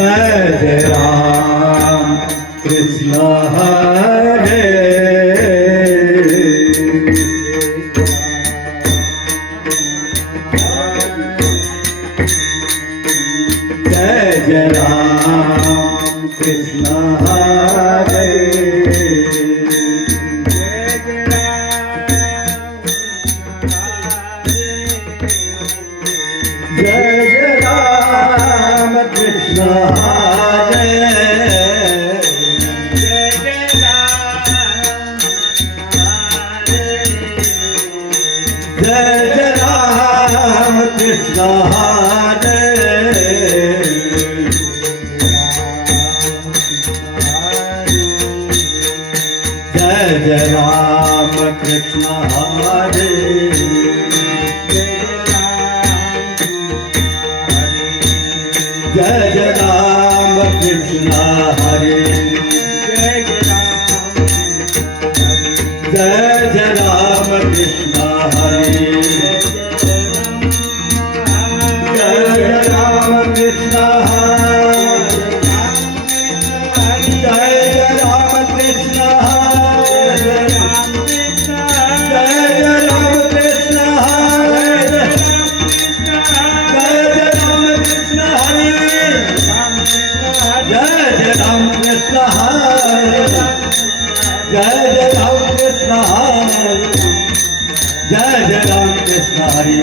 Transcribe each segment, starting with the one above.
जय राम कृष्ण हरे जय राम कृष्ण हरे जय राम कृष्ण हरे जय राम कृष्ण हरे जय राम कृष्ण हरे जय राम कृष्ण हरे जय राम कृष्ण हरे जय राम कृष्ण हरे जय राम कृष्ण हरे जय राम कृष्ण हरे जय राम कृष्ण हरे जय राम कृष्ण हरे जय राम कृष्ण हरे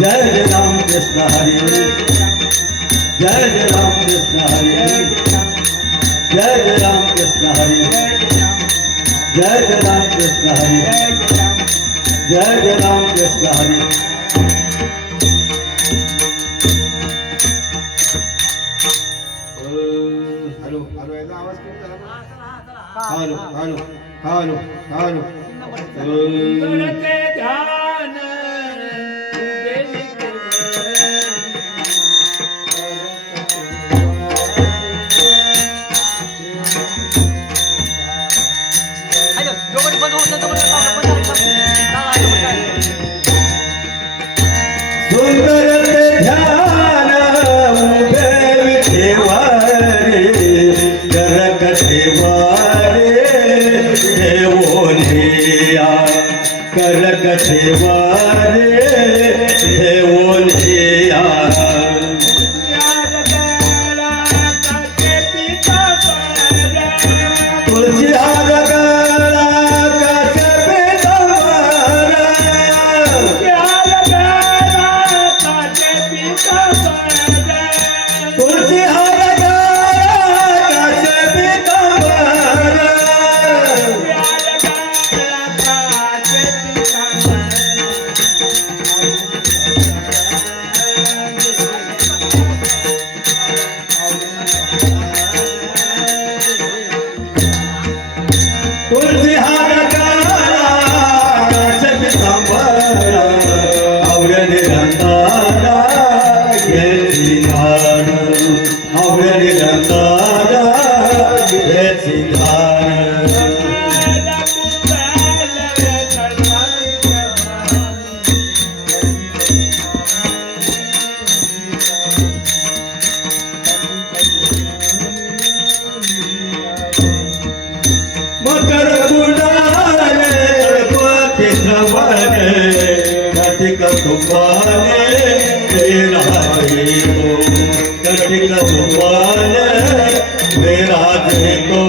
जय राम कृष्ण हरे जय राम कृष्ण हरे जय राम कृष्ण हरे जय राम कृष्ण हरे जय राम कृष्ण हरे जय राम कृष्ण हरे हॅलो हॅलो हॅलो हॅलो करते ध्यान सुंदर ध्यान उभे विठेवारे करक ठेवारे ठेवोनिया करक ठेवारे ठेवोनिया तुलसी हार गळा कासे पितांबरा तुलसी हार गळा कासे पितांबरा तुलसी हार गळा कासे पितांबरा आवरे निरंतारा घेतली धान आवरे निरंतारा घेतली धान मकर कुडाले पति सवने कटिक तुफाने तेरा ही तो कटिक तुफाने मेरा दे तो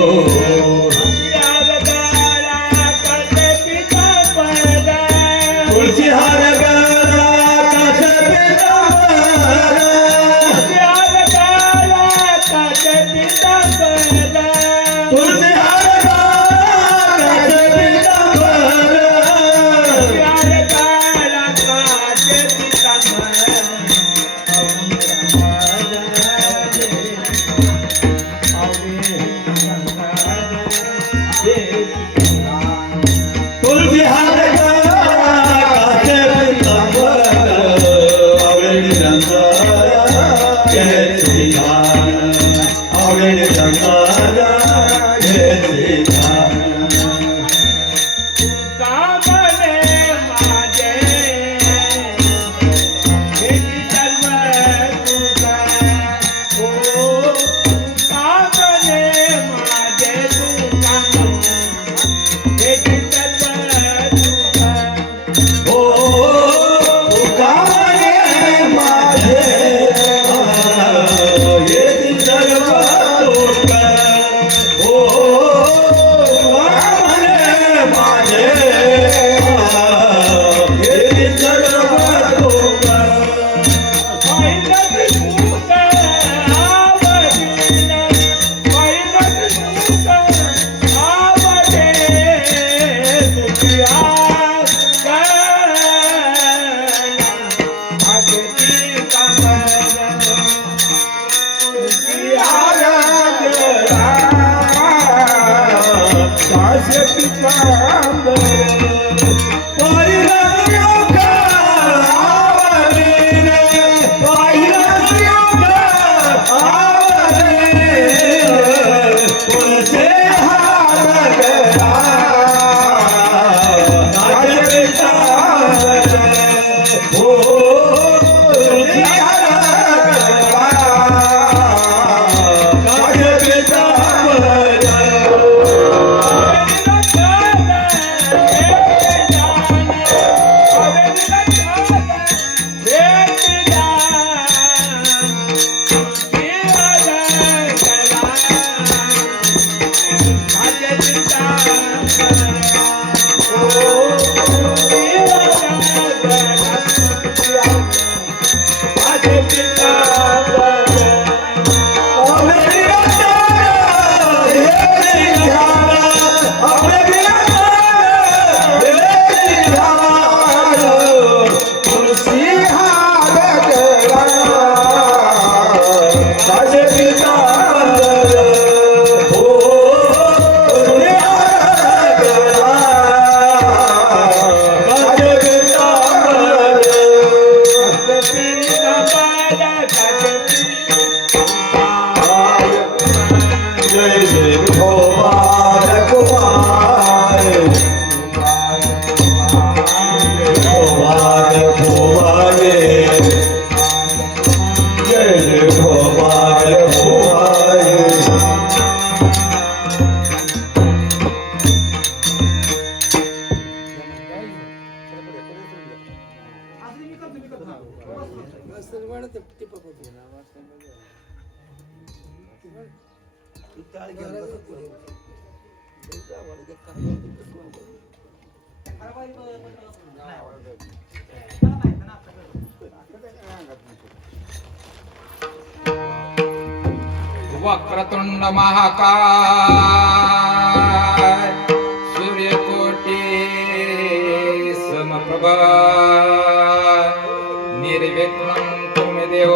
तुलसी हार गळा कासे पितांबरा तुलसी हार गळा कासे पितांबरा तुलसी हार गळा कासे पितांबरा आवरे निरंतारा वक्रतुंड महाकाय सूर्यकोटी समप्रभा निर्विघ्नं कुरु देव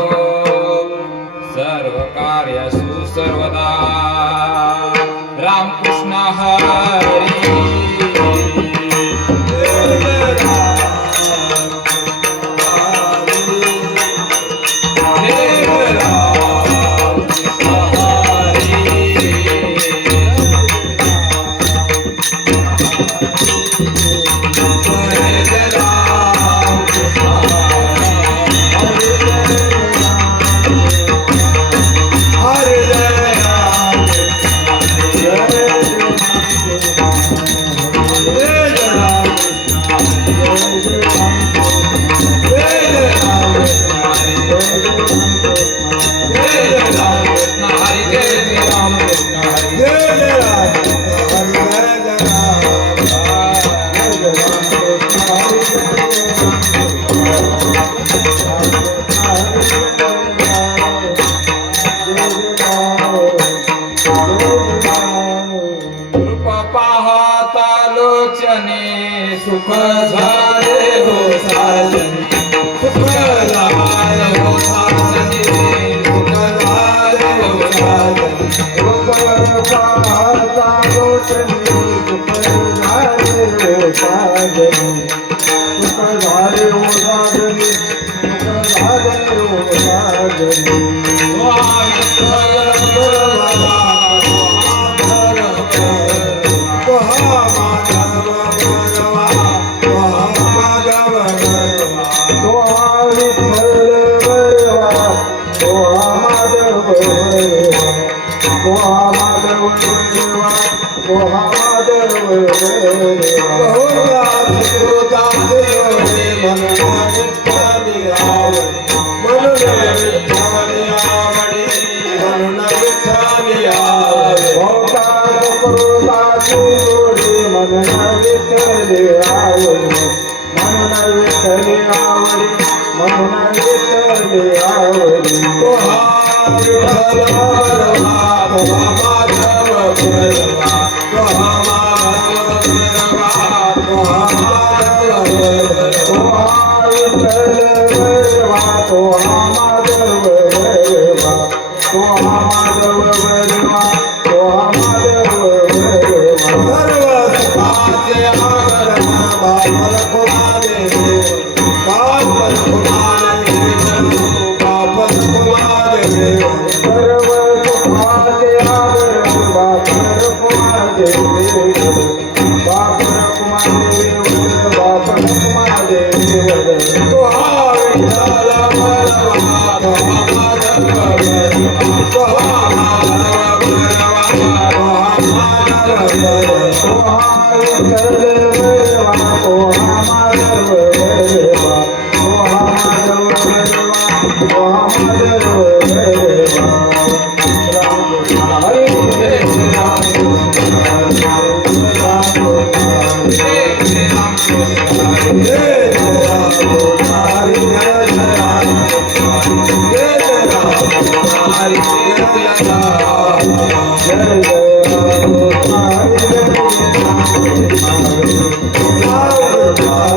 सर्व कार्येषु सर्वदा रामकृष्ण हरी सुख झाले हो साजनी सुख झाले हो साजनी सुख झाले हो साजनी रूप पाहता रोशनी सुख झाले हो साजनी सुख झाले हो साजनी सुख झाले हो साजनी Hare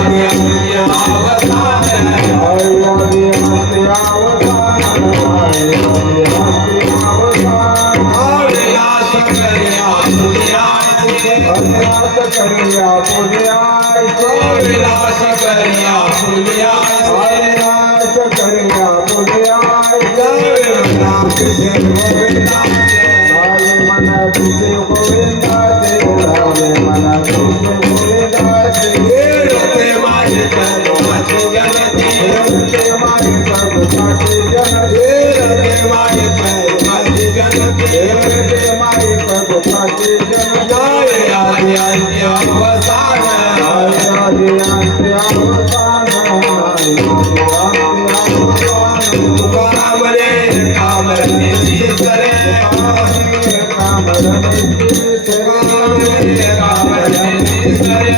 आदि अंत्य अवसान आदि अंत्य अवसान अविनाश करिया पुण्याय अविनाश करिया पुण्याय अविनाश करिया पुण्याय अविनाश करिया पुण्याय नाम से गोविंदाय लाल मन तुझे गोविंदाचे लाल मन तुझे गोविंदाचे रते माझे कर्माची गणती रते माझे कर्माची गणती रते माझे कर्माची गणती रते माझे कर्माची गणती जय आदि अंत्य अवसान आदि अंत्य अवसान तुकाराम रे कामरती सीसरे कामरती सीसरे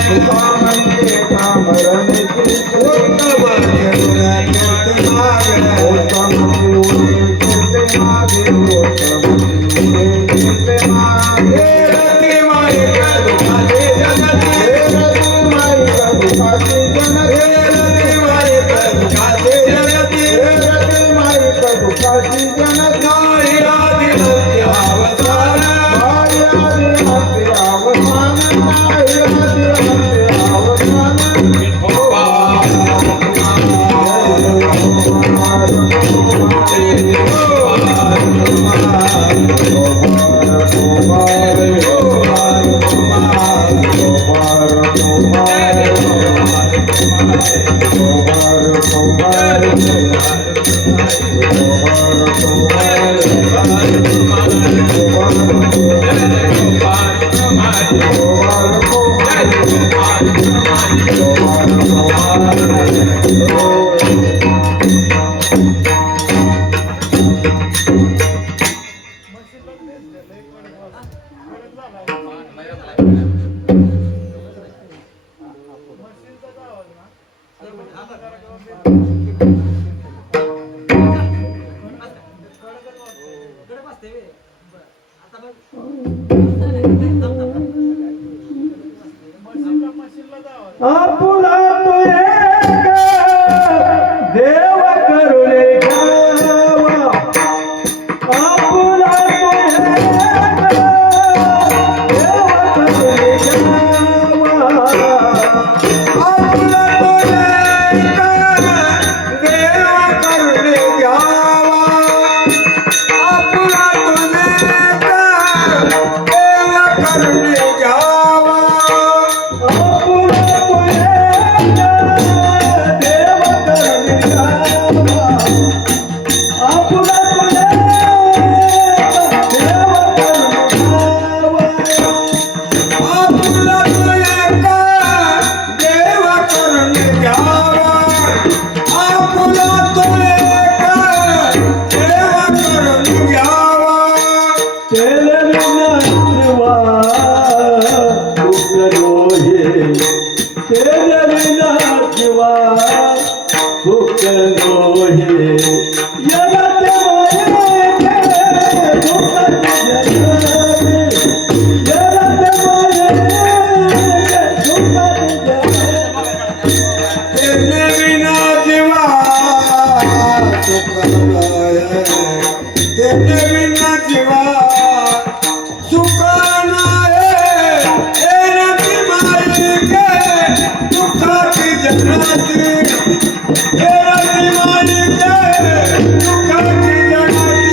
आपुला तो एक देव करुणे घ्यावा आपुला तो एक देव करुणे घ्यावा आपुला तो एक देव करुणे घ्यावा आपुला तो एक देव करुणे घ्यावा आपुला तो एक देव करुणे घ्यावा आपुला तो एक देव करुणे घ्यावा तेरे बिना जीवा तेरे बिना जीवा सुखाना है तेरे दिमाग के दुख की जन्नती तेरा दिमाग के दुख की जन्नती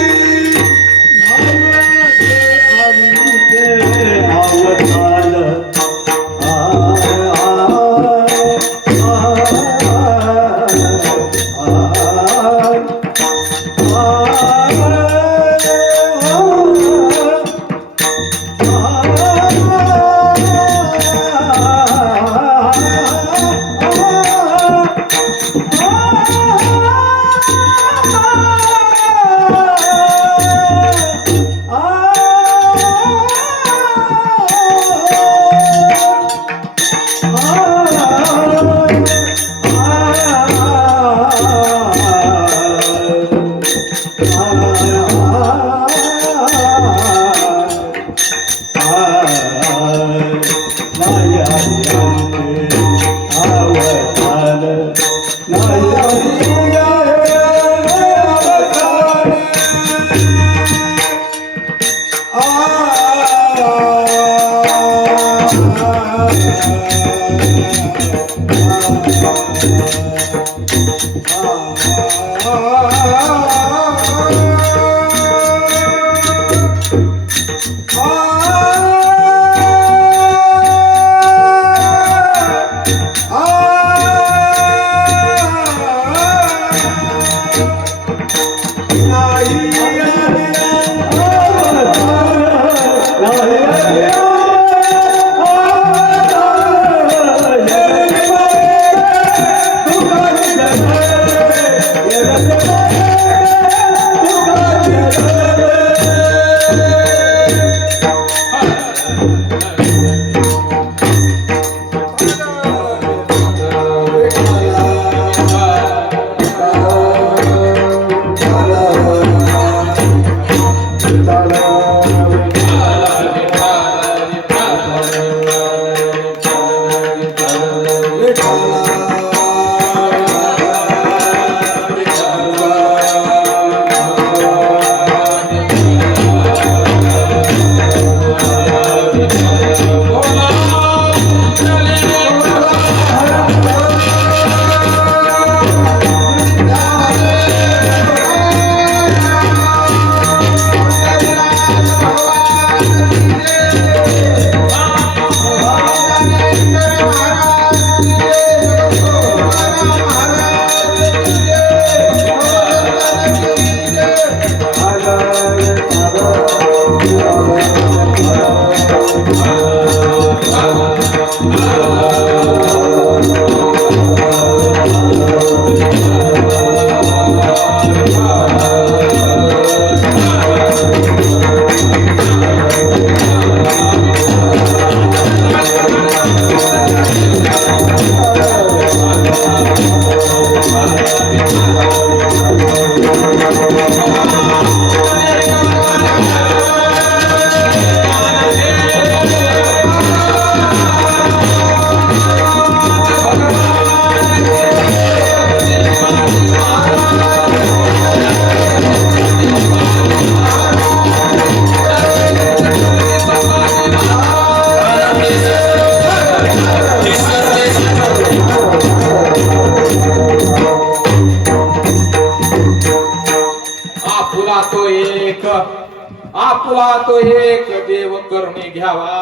आपुला तो एक देव करुणी घ्यावा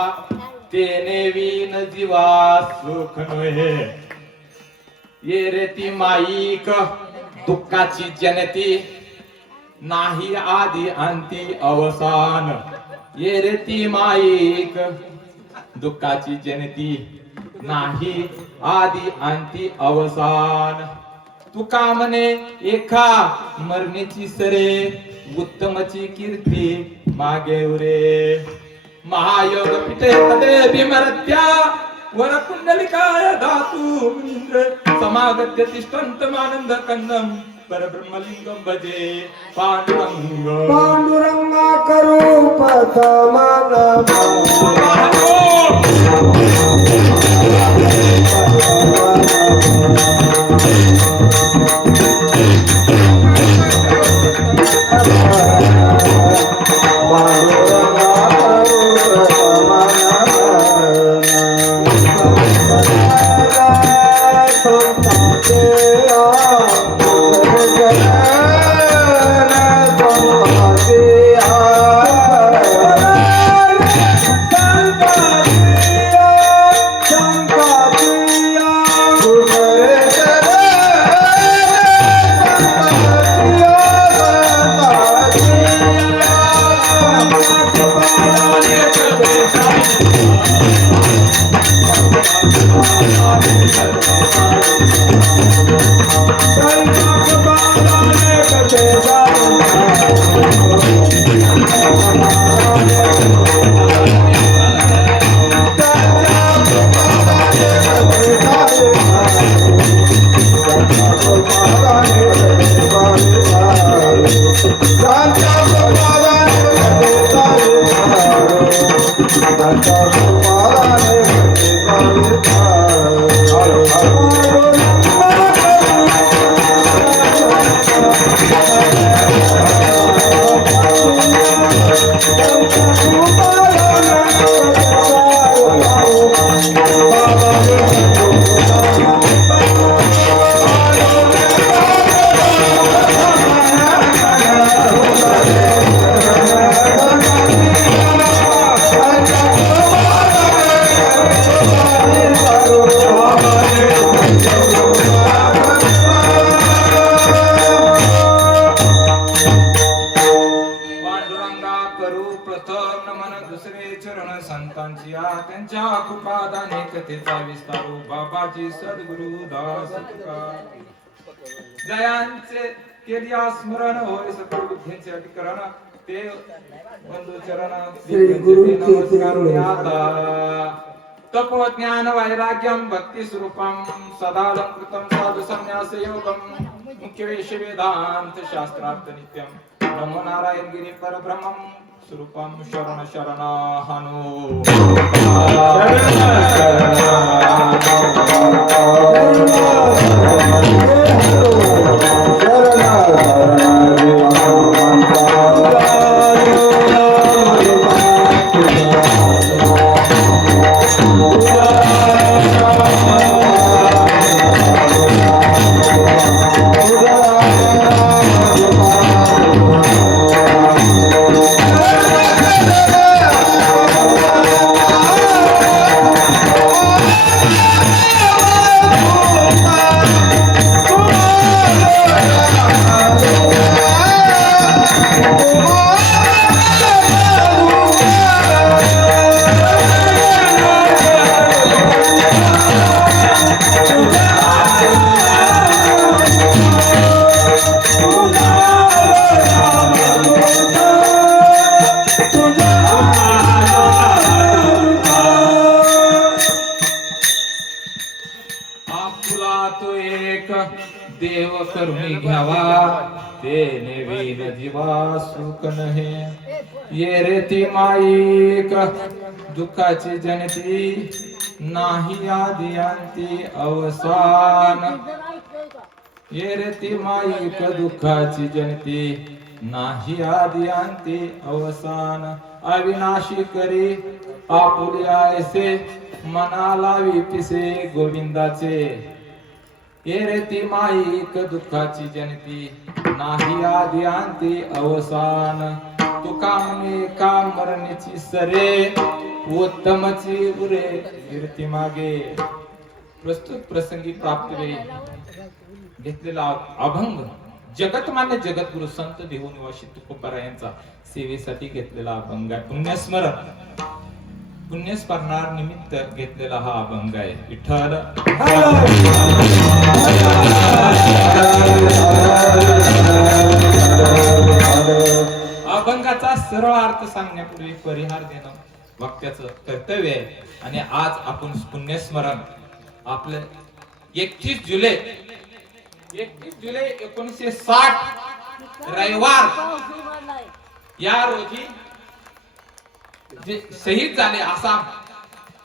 तेने विन जीवा सुख नये. ये रे ती माईक दुःखाची जनती नाही आदी अंती अवसान. ये रे ती माईक दुःखाची जनती नाही आदी अंती अवसान. तुका म्हणे एका मरणीची सरे उत्तमची कीर्ती मागे उरे. महायोग पिते तदे विमरत्या वर कुंडलिकाय धातू इंद्र समागत्य तिष्ठन्त आनंद कंदम परब्रह्मलिंगम भजे पांडुरंग. पांडुरंगा करू पतमान बाबाजी सद्गुरु दास जयांचे केली स्मरण होय सकळ बुद्धीचे अतिकरण ते बंधू चरण श्री गुरु नमस्कार आता. तपो ज्ञान वैराग्यम भक्ति स्वरूपम सदालंकृतम साधु संन्यास योगम मुख्य वेश वेदांत शास्त्रार्थ नित्यम नमो नारायण गिरी परब्रह्मम स्वरूपम शरण शरणाहनु आपुला तो एक देव करुणी घ्यावा ते नेवीन जीवा सुख नहे ये रे ती माईक दुःखाची जनती नाही आदी अंती अवसान ये रे ती माईक दुःखाची जनती नाही आदी अंती अवसान अविनाशी करी आपुल्या ऐसे मनाला विपिसे गोविंदाचे ये रे ती माईक दुःखाची जनती नाही आदी अंती अवसान तुका म्हणे का मरणीची सरे उत्तमची उरे कीर्ती मागे प्रस्तुत प्रसंगी प्राप्त वेळी घेतलेला अभंग जगतमान्य जगद्गुरु संत देहू निवासी तुकोबारा यांचा सेवेसाठी घेतलेला अभंग आहे. पुण्यस्मरणार निमित्त घेतलेला हा अभंग आहे. विठ्ठल अभंगाचा सरळ अर्थ सांगण्यापूर्वी परिहार देणं वक्त्याचं कर्तव्य आहे. आणि आज आपण पुण्यस्मरण आपलं 31 जुलै 1960 रविवार या रोजी जे शहीद झाले आसाम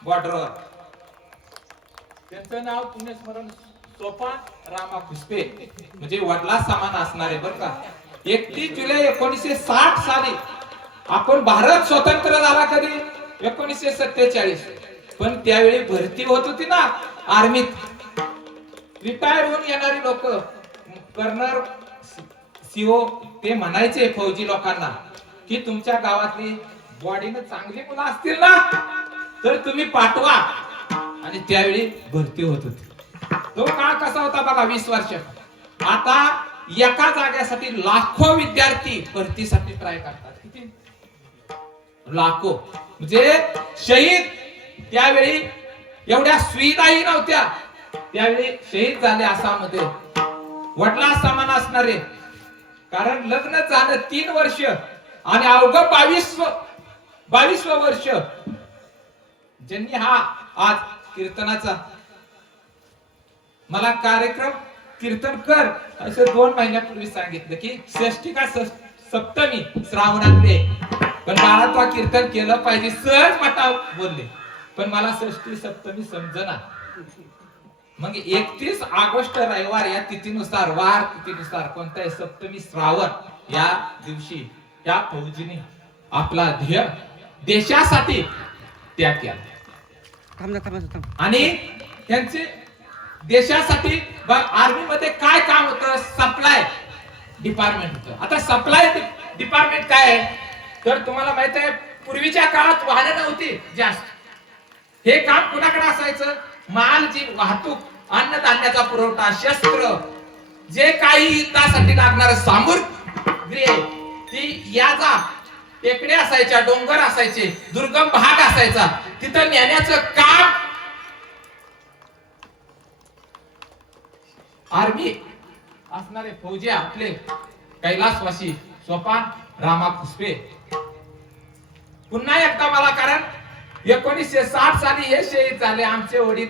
बॉर्डरवर त्यांचं नाव पुण्यस्मरण सोपान रामा खुसपे म्हणजे वडला समान असणारे बरं का. 31 जुलै 1960 साली आपण भारत स्वतंत्र झाला कधी 1947. पण त्यावेळी भरती होत होती ना आर्मीत. रिटायर होऊन येणारी लोक कर्नल सीओ ते म्हणायचे फौजी लोकांना की तुमच्या गावातली बॉडीनं चांगली मुलं असतील ना तर तुम्ही पाठवा. आणि त्यावेळी भरती होत होती. तो काळ कसा होता बघा 20 वर्ष. आता एका जागेसाठी लाखो विद्यार्थी भरतीसाठी ट्राय करतात. किती लाखो म्हणजे शहीद त्यावेळी एवढ्या सुविधाही नव्हत्या. त्यावेळी शहीद झाले आसाममध्ये वडला समान असणारे. कारण लग्न झालं 3 वर्ष आणि अवघ 22 वर्ष ज्यांनी हा आज कीर्तनाचा मला कार्यक्रम कीर्तन कर असं 2 महिन्यापूर्वी सांगितलं की षष्टी का सप्तमी श्रावणातले. पण मला तो कीर्तन केलं पाहिजे सहज मटाव बोलले. पण मला षष्टी सप्तमी समजना. मग 31 ऑगस्ट रविवार या तिथीनुसार वार तिथीनुसार कोणताही सप्तमी श्रावण या दिवशी या फौजीने आपला ध्येय देशासाठी त्याग केला. आणि त्यांचे देशासाठी आर्मी मध्ये काय काम होतं सप्लाय डिपार्टमेंट होतं. आता सप्लाय डिपार्टमेंट काय आहे तर तुम्हाला माहित आहे पूर्वीच्या काळात वाहनं नव्हती जास्त. हे काम कुणाकडे असायचं माल जी वाहतूक अन्नधान्याचा पुरवठा शस्त्र जे काही युद्धासाठी लागणार सामुग्री ती याचा टेकड्या असायच्या डोंगर असायचे दुर्गम भाग असायचा तिथं नेण्याचं काम आर्मी असणारे फौजी आपले कैलासवासी सोपान रामा खुसपे. पुन्हा एकदा मला कारण 1960 साली हे शहीद झाले. आमचे वडील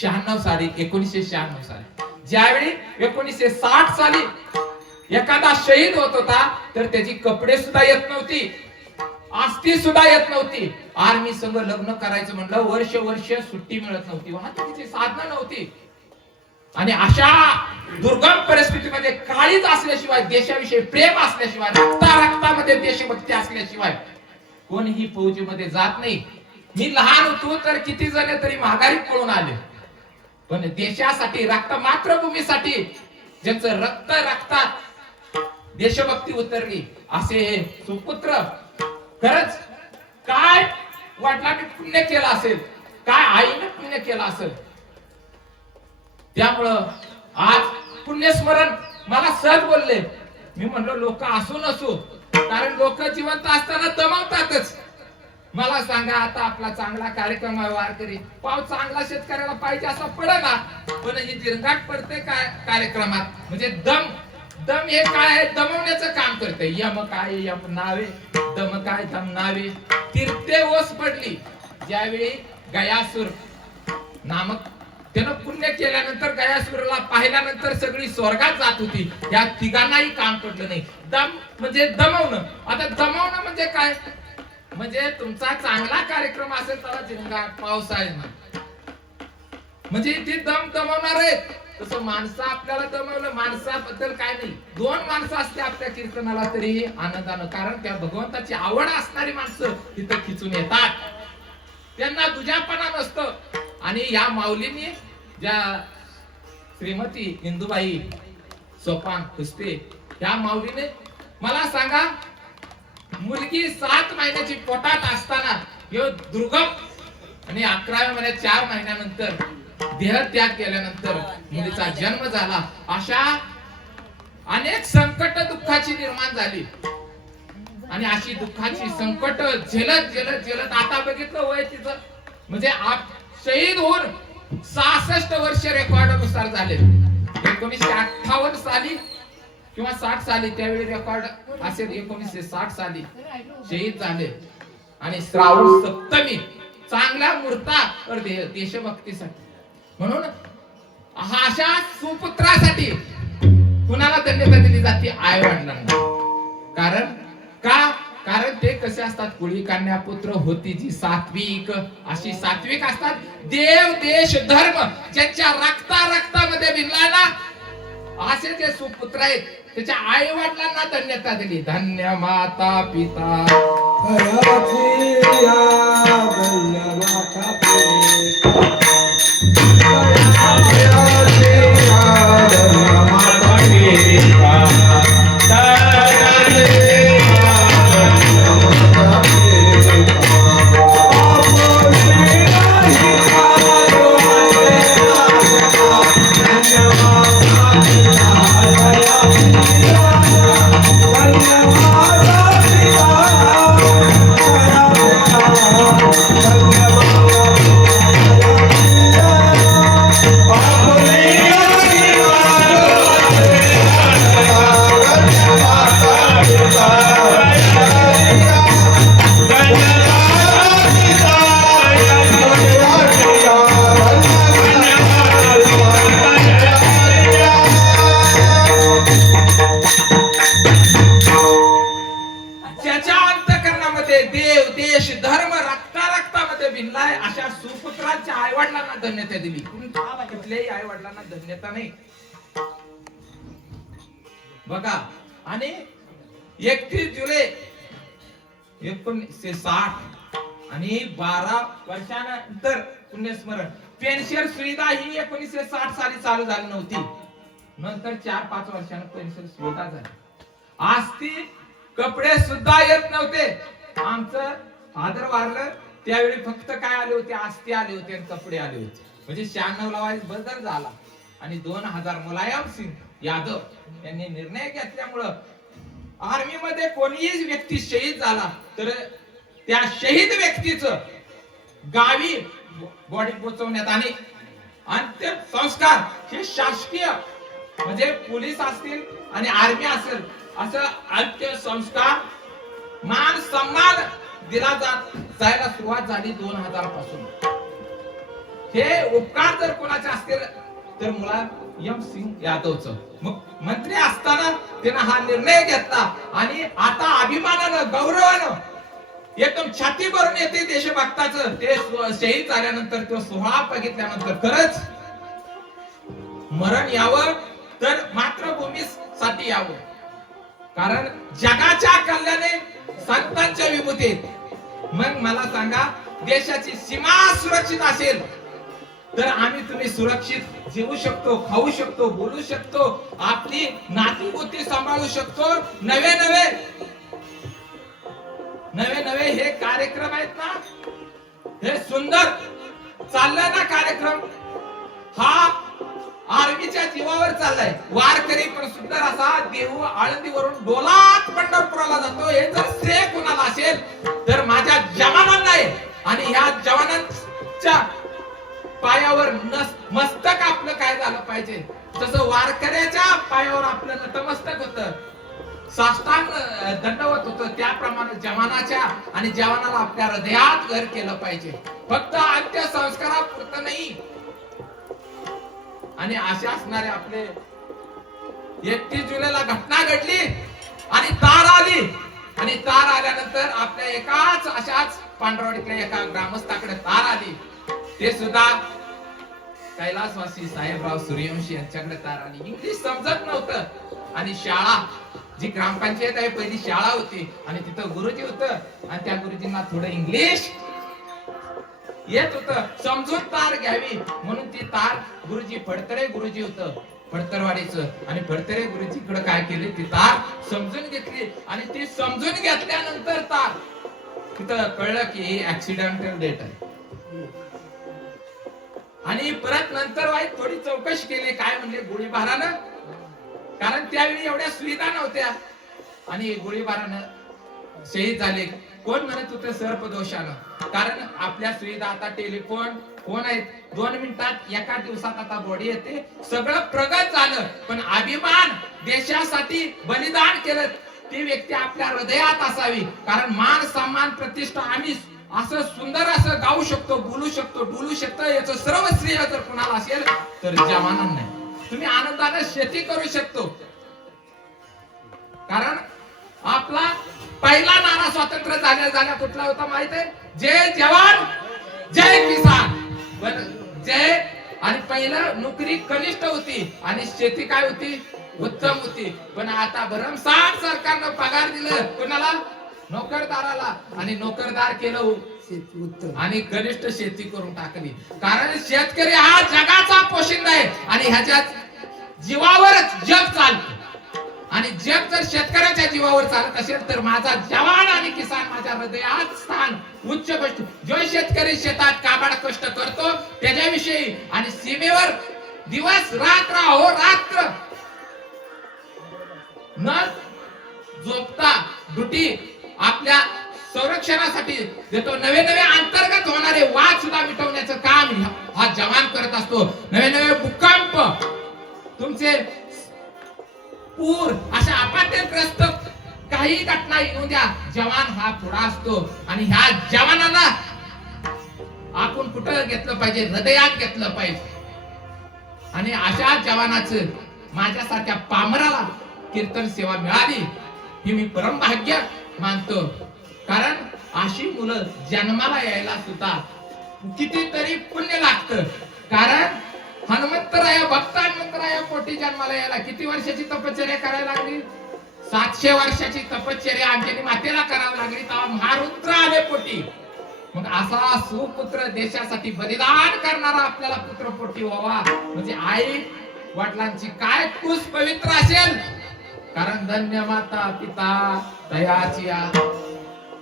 96 साली 1996 साली. ज्यावेळी 1960 साली एखादा शहीद होत होता तर त्याची कपडे सुद्धा येत नव्हती. आस्ती सुद्धा येत नव्हती. आर्मी संघ लग्न करायचं म्हणलं वर्ष सुट्टी मिळत नव्हती, वाहतुकीची साधनं नव्हती. आणि अशा दुर्गम परिस्थितीमध्ये काळीज असल्याशिवाय, देशाविषयी प्रेम असल्याशिवाय, रक्तामध्ये देशभक्ती असल्याशिवाय कोणीही फौजीमध्ये जात नाही. मी लहान होतो तर किती जण तरी माघारी पळून आले, पण देशासाठी, रक्त मातृभूमीसाठी ज्यांचं रक्त रक्तात देशभक्ती उतरली असे हे सुपुत्र, खरंच काय वडिलांनी पुण्य केलं असेल, काय आईने पुण्य केलं असेल. त्यामुळं आज पुण्यस्मरण मला सहज बोलले. मी म्हणलो लोक असू नसू, कारण लोक जिवंत असताना दमवतातच. मला सांगा, आता आपला चांगला कार्यक्रम आहे वारकरी, पाव चांगला शेतकऱ्याला पाहिजे असा पडेना, पण ही जिरंगाट पडते काय कार्यक्रमात. म्हणजे दम हे काय आहे, दमवण्याचं काम करते. यम काय यम नावे, दम काय दम नावे. तीर्थे ओस पडली ज्यावेळी गयासूर नामक त्यानं पुण्य केल्यानंतर, गयासुराला पाहिल्यानंतर सगळी स्वर्गात जात होती. या तिघांनाही काम पडलं नाही. दम म्हणजे दमवणं. आता दमवणं म्हणजे काय, म्हणजे तुमचा चांगला कार्यक्रम असेल तर जिंगाट पावसाळ्यात ना, म्हणजे ते दमवणार आहेत. तसं माणसं आपल्याला दमवलं, माणसाबद्दल काय नाही. दोन माणसं असते आपल्या कीर्तनाला तरी आनंदानं, कारण त्या भगवंताची आवड असणारी माणसं तिथं खिचून येतात, त्यांना दुजापणा नसतं. आणि या माऊलींनी, ज्या श्रीमती इंदुबाई सोपान खुसपे, या माऊलीने मला सांगा, मुलगी 7 महिन्याची पोटात असताना दुर्गम आणि 11व्या महिन्यात 4 महिन्यानंतर देह त्याग केल्यानंतर मुलीचा जन्म झाला. अशा अनेक संकट दुःखाची निर्माण झाली. आणि अशी दुःखाची संकट झेलत आता बघितलं वय तिचं, म्हणजे शहीद होऊन 66 वर्ष रेकॉर्ड नुसार झाले. 1958 साली किंवा 60 साली त्यावेळी रेकॉर्ड असेल, 1960 साली शहीद झाले. आणि श्रावण सप्तमी चांगल्या मुहूर्तावर देशभक्तीसाठी, म्हणून अशा सुपुत्रासाठी कुणाला धन्यता दिली जाते, आई वडिलांना. कारण ते कसे असतात, कुळी कन्या पुत्र होती जी सात्विक, अशी सात्विक असतात. देव देश धर्म ज्यांच्या रक्तामध्ये भिनला ना, असे जे सुपुत्र आहेत, त्याच्या आई वडिलांना धन्यता दिली. धन्य माता पिता अशा सुपुत्रांच्या आई वडिलांना धन्यता दिली. कुठल्याही आई वडिलांना धन्यता नाही बघा. आणि 31 जुलै 1960 आणि 12 वर्षानंतर पुण्यस्मरण पेन्शन सुविधा ही 1960 साली चालू झाली नव्हती. नंतर 4-5 वर्षांनी पेन्शन सुविधा झाली. आस्ती कपडे सुद्धा येत नव्हते. आमचं फादर वारलं त्यावेळी फक्त काय आले होते, आस्ती आले होते आणि कपडे आले होते. म्हणजे 96 ला बदल झाला आणि 2000 मुलायम सिंग यादव यांनी निर्णय घेतल्यामुळं आर्मी मध्ये कोणीही व्यक्ती शहीद झाला तर त्या शहीद व्यक्तीचं गावी बॉडी पोहोचवण्यात आणि अंतिम संस्कार हे शासकीय, म्हणजे पोलीस असतील आणि आर्मी असेल, असं अंतिम संस्कार मान सन्मान दिला जायला सुरुवात झाली 2000 पासून. हे उपकार जर कोणाचे असतील तर मुलायम सिंग यादवचं. मग मंत्री असताना त्यानं हा निर्णय घेतला आणि आता अभिमानानं गौरवानं एकदम छाती भरून येते देशभक्ताचं. ते शहीद झाल्यानंतर तो सोहळा बघितल्यानंतर खरंच मरण यावं तर मातृभूमीसाठी यावं. कारण जगाच्या कल्याणे संतांच्या विभूतीत. मग मला सांगा, देशाची सीमा सुरक्षित असेल तर आम्ही तुम्ही सुरक्षित जीवू शकतो, खाऊ शकतो, बोलू शकतो, आपली नातीपोती सांभाळू शकतो. नवे नवे हे कार्यक्रम आहेत ना, हे सुंदर चाललाय ना कार्यक्रम. हा आर्मीच्या जीवावर चाललाय. वारकरी पण सुंदर असा देहू आळंदीवरून डोलात पंढरपुराला जातो. हे जर श्रेय कुणाला असेल तर माझ्या जवानांना आहे. आणि ह्या जवानांच्या पायावर मस्तक आपलं काय झालं पाहिजे, जसं वारकऱ्याच्या पायावर आपलं नतमस्तक होतं, साष्टांग दंडवत होतं, त्याप्रमाणे जवानाच्या आणि जवानाला आपल्या हृदयात घर केलं पाहिजे. फक्त अंत्यसंस्कारापुरतं नाही. आणि अशा असणारे आपले 31 जुलैला घटना घडली आणि तार आली. आणि तार आल्यानंतर आपल्या एकाच अशाच पांढरवाडीतल्या एका ग्रामस्थाकडे तार आली. ते सुद्धा कैलासवासी साहेबराव सूर्यवंशी यांच्याकडे तार आली. इंग्लिश समजत नव्हतं. आणि शाळा जी ग्रामपंचायत आहे पहिली शाळा होती आणि तिथं गुरुजी होतं आणि त्या गुरुजींना थोडं इंग्लिश येत होतं. समजून तार घ्यावी म्हणून ती तार गुरुजी फडतरे गुरुजी होतं फडतरवाडीचं. आणि फडतरे गुरुजीकडे काय केले, ती तार समजून घेतली. आणि ती समजून घेतल्यानंतर तार तिथं कळलं की ही ऍक्सिडेंटल डेट आहे. आणि परत नंतर वाईट थोडी चौकशी केली. काय म्हणले, गोळीबारानं. कारण त्यावेळी एवढ्या सुविधा नव्हत्या आणि गोळीबारानं शहीद झाले. कोण म्हणत होतं सर्पदोषानं. कारण आपल्या सुविधा आता टेलिफोन फोन आहेत, 2 मिनिटात एका दिवसात आता बॉडी येते. सगळं प्रगत झालं. पण अभिमान, देशासाठी बलिदान केलं ती व्यक्ती आपल्या हृदयात असावी. कारण मान सन्मान प्रतिष्ठा आम्ही असं सुंदर असं गाऊ शकतो, बोलू शकतो, डुलू शकतो, याचं सर्व श्रेय जर कुणाला असेल तर जवानांना नाही. तुम्ही आनंदाने शेती करू शकतो. कारण आपला पहिला नारा स्वातंत्र्य झाल्या कुठला होता माहित आहे, जय जवान जय किसान. जय. आणि पहिलं नोकरी कनिष्ठ होती आणि शेती काय होती, उत्तम होती. पण आता भरमसाठ सरकारनं पगार दिलं कोणाला, नोकरदाराला. आणि नोकरदार केलं उत्तम आणि कनिष्ठ शेती करून टाकली. कारण शेतकरी हा जगाचा पोशिंदा आहे आणि ह्याच्यात जीवावरच जग चालतं. आणि जग जर शेतकऱ्याच्या जीवावर चालत असेल तर माझा जवान आणि किसान माझ्या हृदयात स्थान उच्च गोष्ट. जो शेतकरी शेतात काबाड कष्ट करतो त्याच्याविषयी आणि सीमेवर दिवस रात्र हो रात्र न झोपता ड्युटी आपल्या संरक्षणासाठी देतो. नवे अंतर्गत होणारे वाद सुद्धा मिटवण्याचं काम हा जवान करत असतो. नवे भूकंप, तुमचे पूर, अशा आपत्तीग्रस्त काही घटना येऊ द्या, जवान हा पुढा असतो. आणि ह्या जवानांना आपण कुठं घेतलं पाहिजे, हृदयात घेतलं पाहिजे. आणि अशा जवानाचं माझ्यासारख्या पामराला कीर्तन सेवा मिळाली ही मी परम भाग्य मानतो. कारण अशी मुलं जन्माला यायला सुद्धा कितीतरी पुण्य लागतं. कारण हनुमंतराया भक्त हनुमंतराया पोटी जन्माला यायला किती वर्षाची तपश्चर्या करायला लागली, 700 वर्षाची तपश्चर्या अंजनी मातेला करावी लागली. तेव्हा महारुद्र आले पोटी. मग असा सुपुत्र देशासाठी बलिदान करणारा आपल्याला पुत्र पोटी व्हावा म्हणजे आई वडिलांची काय कुस पवित्र असेल. कारण धन्य माता पिता दयाची.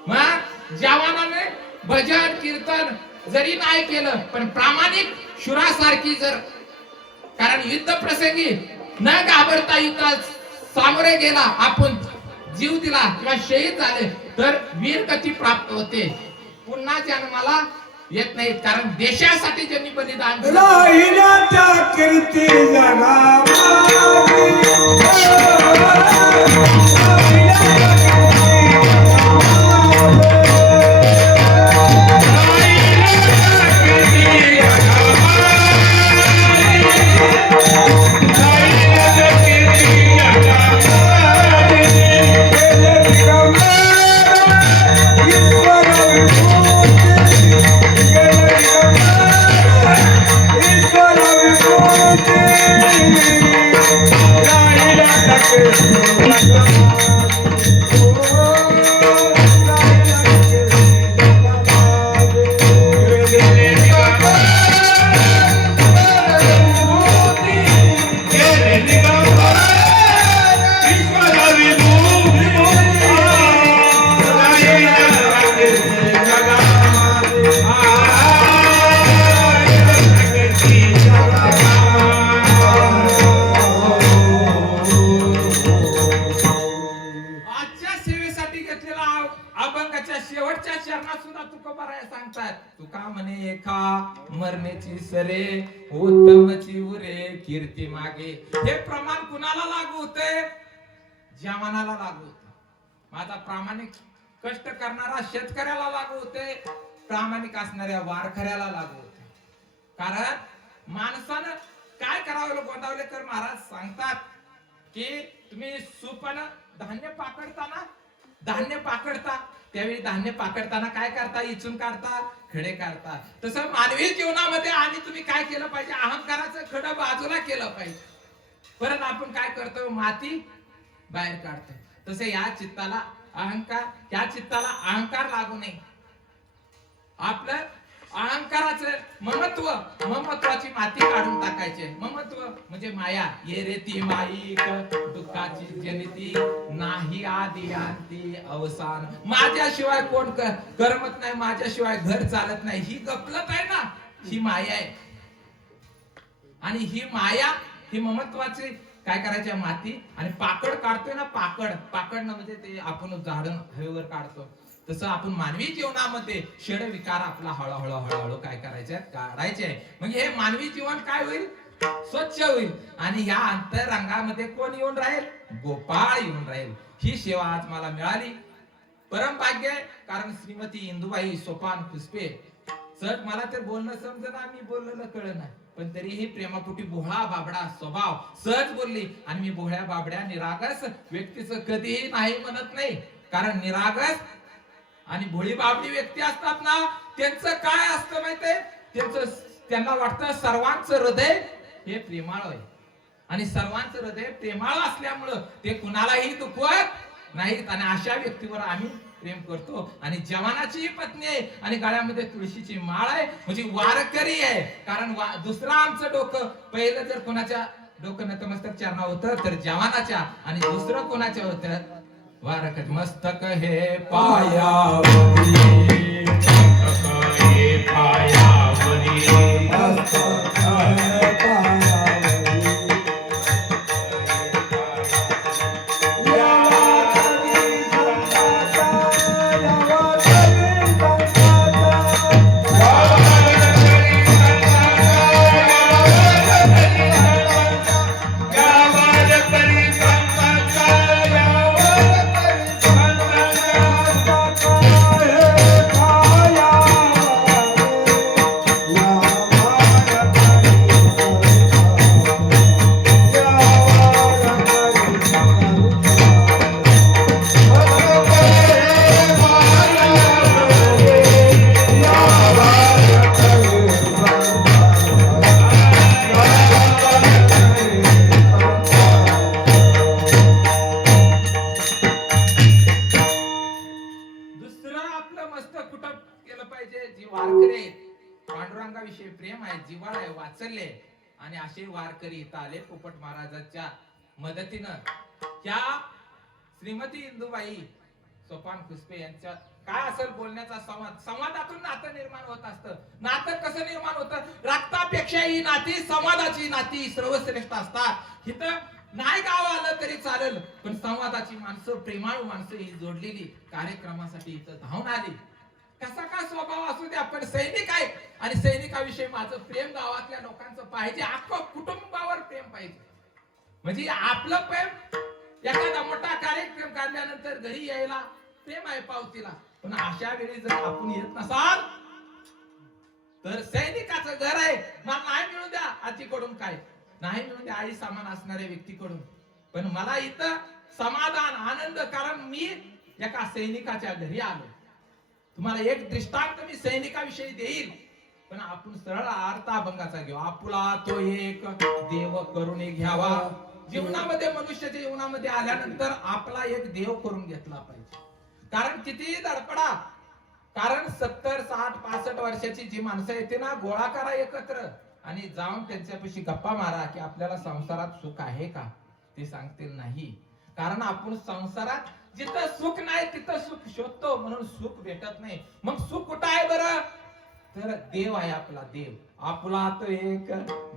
मग जवानाने भजन कीर्तन जरी नाही केलं पण प्रामाणिक शुरासारखी जर, कारण युद्ध प्रसंगी न घाबरता युद्धात सामोरे गेला, आपण जीव दिला किंवा शहीद झाले तर वीरगती प्राप्त होते. पुन्हा जन्माला येत नाहीत. कारण देशासाठी ज्यांनी बलिदान दिलं राहिल्याच्या कीर्ती जगा आजच्या सेवेसाठी घेतलेला अभंगाच्या शेवटच्या चरणात सुद्धा तुकोबाराया सांगतात, तुका म्हणे एका मरण्याची सरे उत्तमची उरे कीर्ती मागे. हे प्रमाण कुणाला लागू होते? जवानाला लागू होते. माझा प्रामाणिक कष्ट करणारा शेतकऱ्याला लागू होते, प्रामाणिक असणाऱ्या वारकऱ्याला लागू होते. कारण माणसानं काय करावं? गोंदावलेकर महाराज सांगतात की तुम्ही सुपण धान्य पाकडता त्यावेळी धान्य पाकडताना काय करता? इचून काढता, खडे काढता. तसं मानवी जीवनामध्ये आणि तुम्ही काय केलं पाहिजे? अहंकाराचं खडं बाजूला केलं पाहिजे. परत आपण काय करतो? माती बाहेर काढतो. तसे या चित्ताला अहंकार लागू नये. आपलं अहंकाराचं ममत्वाची माती काढून टाकायचे. ममत्व म्हणजे माया. ये रे ती माईक दुःखाची जनिती, नाही आदी अंती अवसान. माझ्याशिवाय कोण करमत नाही, माझ्याशिवाय घर चालत नाही. ही गपलत आहे ना, ही माया आहे. आणि ही माया, ही ममत्वाची काय करायची? माती. आणि पाकड काढतोय ना, पाकडणं म्हणजे ते आपण झाडण हवेवर काढतो. तसं आपण मानवी जीवनामध्ये षड विकार आपला हळूहळू काय करायचे? काढायचे. म्हणजे हे मानवी जीवन काय होईल? स्वच्छ होईल. आणि या अंतरंगामध्ये कोण येऊन राहील? गोपाळ येऊन राहील. ही सेवा आज मला मिळाली, परम भाग्य आहे. कारण श्रीमती इंदुबाई सोपान पुष्पे सर, मला तर बोलणं समजेना, मी बोललेलं कळलं नाही, पण तरीही प्रेमापोटी भोळा बाबडा स्वभाव सहज बोलली. आणि मी भोळ्या बाबड्या निरागस व्यक्तीचं कधीही नाही म्हणत नाही. कारण निरागस आणि भोळी बाबडी व्यक्ती असतात ना, त्यांचं काय असतं माहितीये? त्यांना वाटतं सर्वांचं हृदय हे प्रेमाळ आहे. आणि सर्वांचं हृदय प्रेमाळ असल्यामुळं ते कुणालाही दुखवत नाहीत. आणि अशा व्यक्तीवर आम्ही प्रेम करतो. आणि जवानाची पत्नी आहे आणि गळ्यामध्ये तुळशीची माळ आहे, म्हणजे वारकरी आहे. कारण दुसरं आमचं डोकं, पहिलं जर कोणाच्या डोकं नतमस्तक चरणा होतं तर जवानाच्या, आणि दुसरं कोणाच्या होतं? वारकरी. मस्तक हे पायावरी, मस्तक हे पायावरी, मस्तक हे पायावरी. पांडुरंगाविषयी प्रेम आहे, जिव्हाळा आहे, वात्सल्य. आणि असे वारकरी इथं आले पोपट महाराजांच्या मदतीनं. त्या श्रीमती इंदुबाई सोपान पुष्पे यांच्या काय असेल बोलण्याचा संवादातून नातं निर्माण होत असतं. नातं कसं निर्माण होतं? रक्तापेक्षा ही नाती, संवादाची नाती सर्वश्रेष्ठ असतात. इथं नाही गाव आलं तरी चालेल, पण संवादाची माणसं, प्रेमाळू माणसं ही जोडलेली कार्यक्रमासाठी इथं धावून आली. कसा का स्वभाव असू दे, आपण सैनिक आहे आणि सैनिकाविषयी माझं प्रेम गावातल्या लोकांचं पाहिजे, अख्खं कुटुंबावर प्रेम पाहिजे. म्हणजे आपलं प्रेम, एखादा मोठा कार्यक्रम काढल्यानंतर घरी यायला प्रेम आहे पावतीला, पण अशा वेळी जर आपण येत नसाल तर सैनिकाचं घर आहे, मला नाही मिळू द्या आजीकडून, काय नाही मिळू द्या आई समान असणाऱ्या व्यक्तीकडून, पण मला इथं समाधान आनंद, कारण मी एका सैनिकाच्या घरी आलो. तुम्हाला एक दृष्टांत मी सैनिकाविषयी देईल, पण आपण सरळ अर्थ अभंगाचा घेऊ. आपुला तो एक देव करून घ्यावा, जीवनामध्ये मनुष्याच्या जीवनामध्ये आल्यानंतर आपला एक देव करून घेतला पाहिजे. कारण कितीही धडपडा, कारण 70, 60, 65 वर्षाची जी माणसं येते ना, गोळा करा एकत्र आणि जाऊन त्यांच्यापाशी गप्पा मारा की आपल्याला संसारात सुख आहे का, ते सांगतील नाही. कारण आपण संसारात जिथं सुख नाही तिथं सुख शोधतो, म्हणून सुख भेटत नाही. मग सुख कुठं आहे बरं? तर देव आहे आपला देव. आपला तो एक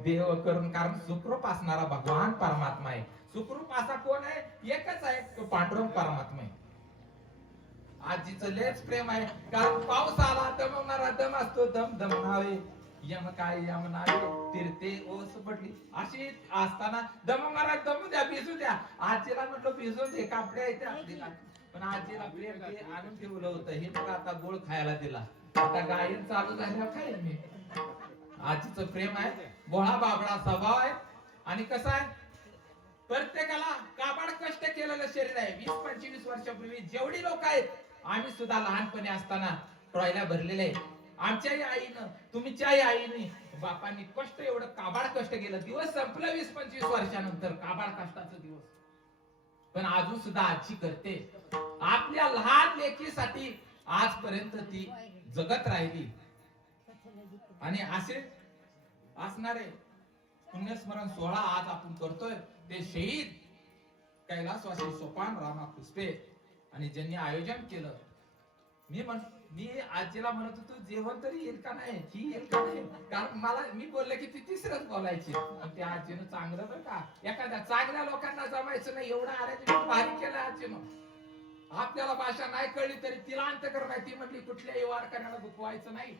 देव करून, कारण सुखरूप असणारा भगवान परमात्मा आहे. सुखरूप असा कोण आहे? एकच आहे, तो पांडुरंग परमात्मा आहे. आजीचं लेच प्रेम आहे. कारण पाऊस आला दमवणारा दम असतो, दम दमनावे यम काय यम नावे तीर्थे ओस पडली. अशी असताना दमवणारा दमू द्या, भिजू द्या. आजीला म्हटलं भिजून दे, कापड्या येते आपली. पण आजीला प्रेम ते आणून ठेवलं होतं. हे बघा आता गोळ खायला दिला, आता गायन चालू झाल्यावर काय मी. आजीचं प्रेम आहे, भोळा बाबडा स्वभाव आहे. आणि कसं आहे, प्रत्येकाला काबाड कष्ट केलेलं शरीर आहे. 20-25 वर्षापूर्वी जेवढी लोक आहेत, आम्ही सुद्धा लहानपणी असताना ट्रॉयला भरलेले आहे. आमच्याही आईनं, तुमच्याही आईने, बापांनी कष्ट, एवढं काबाड कष्ट केलं. दिवस संपलं 20-25 वर्षानंतर, काबाड कष्टाचा दिवस. पण अजून सुद्धा आजी करते आपल्या लहान लेकीसाठी. आजपर्यंत ती जगत राहिली. आणि असे असणारे पुण्यस्मरण सोहळा आज आपण करतोय. ते शहीद कैलासवासी सोपान रामा खुसपे आणि ज्यांनी आयोजन केलं. मी आजीला म्हणत होतो जेवण तरी येईल का नाही, ही येईल का नाही. कारण मला, मी बोलले की ती तिसरंच बोलायची. पण त्या आजीनं चांगलं बरं का, एखाद्या चांगल्या लोकांना जमायचं नाही एवढं अरेंजमेंट भारी केलं आजीनं. आपल्याला भाषा नाही कळली तरी तिला अंतकर नाही. ती म्हटली कुठल्याही वारकऱ्याला दुखवायचं नाही.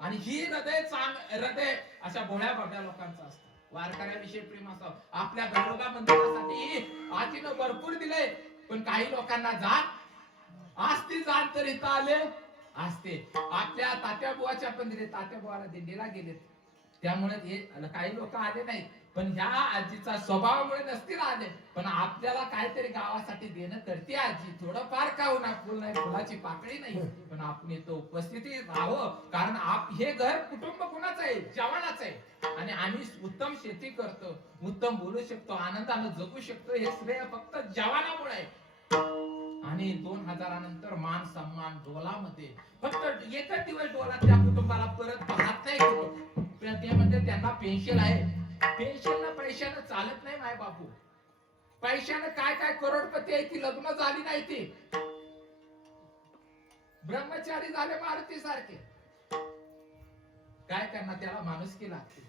आणि ही हृदय अशा भोळ्या बाबड्या लोकांचं असतं. वारकऱ्याविषयी प्रेम असावं. आपल्या दरोगा मंदिरासाठी आजीनं भरपूर दिले. पण काही लोकांना जाण असती, जाण तर इथं आले असते. आपल्या तात्या बुवाच्या पण दिले, तात्या बुवाला दिंडीला गेलेत. त्यामुळे हे काही लोक आले नाहीत. पण ह्या आजीचा स्वभावामुळे नसतील आले. पण आपल्याला काहीतरी गावासाठी देणं करते आजी. थोडंफार का होणार, फुल नाही, फुलाची पाकळी नाही, पण आपण इथं उपस्थिती राहावं. कारण हे घर कुटुंब कुणाचं आहे? जवानाचं आहे. आणि आम्ही उत्तम शेती करतो, उत्तम बोलू शकतो, आनंदानं जगू शकतो. हे श्रेय फक्त जवानामुळे आहे. आणि 2000 नंतर मान सन्मान डोलामध्ये फक्त एकच दिवस डोला त्या कुटुंबाला परत पाहत नाही. ते म्हणजे त्यांना पेन्शन आहे. पेन्शन पैशानं चालत नाही माय बापू. पैशानं काय काय करोडपती आहे, ती लग्न झाली नाही, ती ब्रह्मचारी झाले मारुती सारखे. काय करणार, त्याला माणुसकी लागते.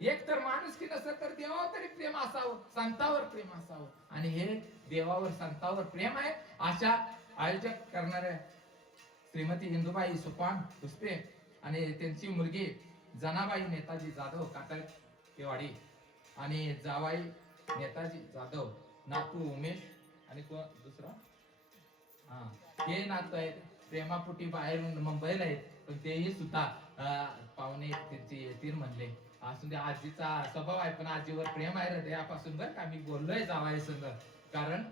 एक तर माणुसकी नसेल तर देवावर तरी प्रेम असावं, संतावर प्रेम असावं. आणि हे देवावर संतावर प्रेम आहे. अशा आयोजक करणाऱ्या श्रीमती इंदुबाई सोपान खुसपे आणि त्यांची मुलगी जनाबाई नेताजी जाधव कातळकेवाडी आणि जावाई नेताजी जाधव, नातू उमेश आणि कोण दुसरा, हे नातू आहेत. प्रेमापोटी बाहेरून मुंबईला आहेत. पण तेही सुद्धा पाहुणे त्यांचे येतील म्हणले. असून त्या आजीचा स्वभाव आहे, पण आजीवर प्रेम आहे हृदयापासून. बरं का, मी बोललोय जावाई संग. कारण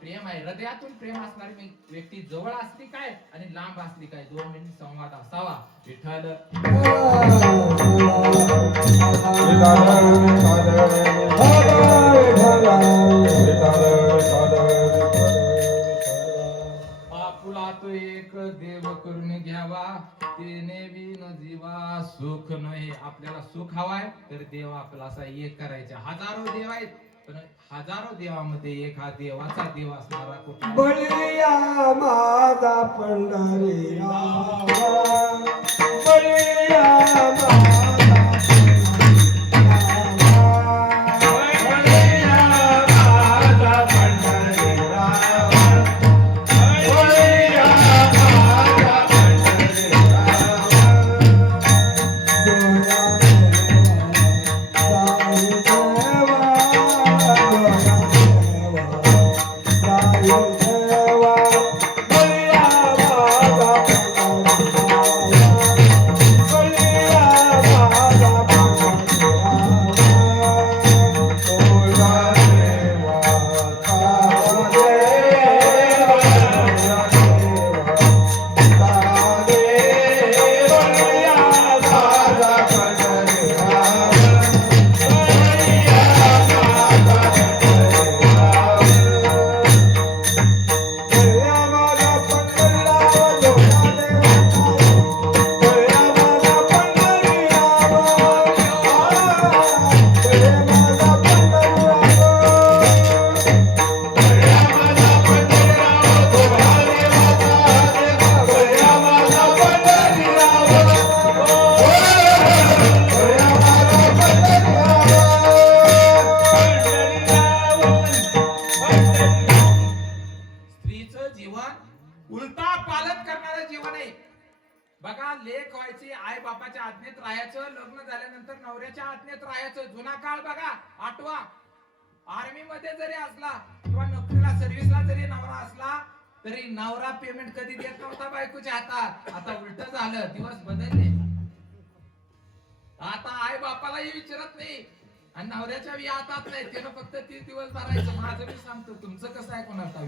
प्रेम आहे, हृदयातून प्रेम असणारी व्यक्ती जवळ असली काय आणि लांब असली काय, 2 मिनिट संवाद असावा. विठ्ठल आपुला तो एक देव करून घ्यावा, तेने विन जीवा सुख नये. आपल्याला सुख हवाय तर देव आपला असा एक करायचा. हजारो देव आहेत, पण हजारो देवामध्ये एक हा देवाचा देव असणारा कुठला? बळीया माझा पंढरी बळीया झाल्यानंतर नवऱ्याच्या आज्ञेत राहायचं. जुना काळ बघा, आठवा. आर्मी मध्ये जरी असला किंवा नोकरीला सर्व्हिसला जरी नवरा असला तरी नवरा पेमेंट कधी देत नव्हता बायकोच्या हातात. आता उलट झालं, दिवस बदलले. आता आई बापालाही विचारत नाही आणि नवऱ्याच्या बी हातात नाही, त्यानं फक्त 30 दिवस भरायचं. माझं मी सांगतो, तुमचं कसं आहे कोणाचा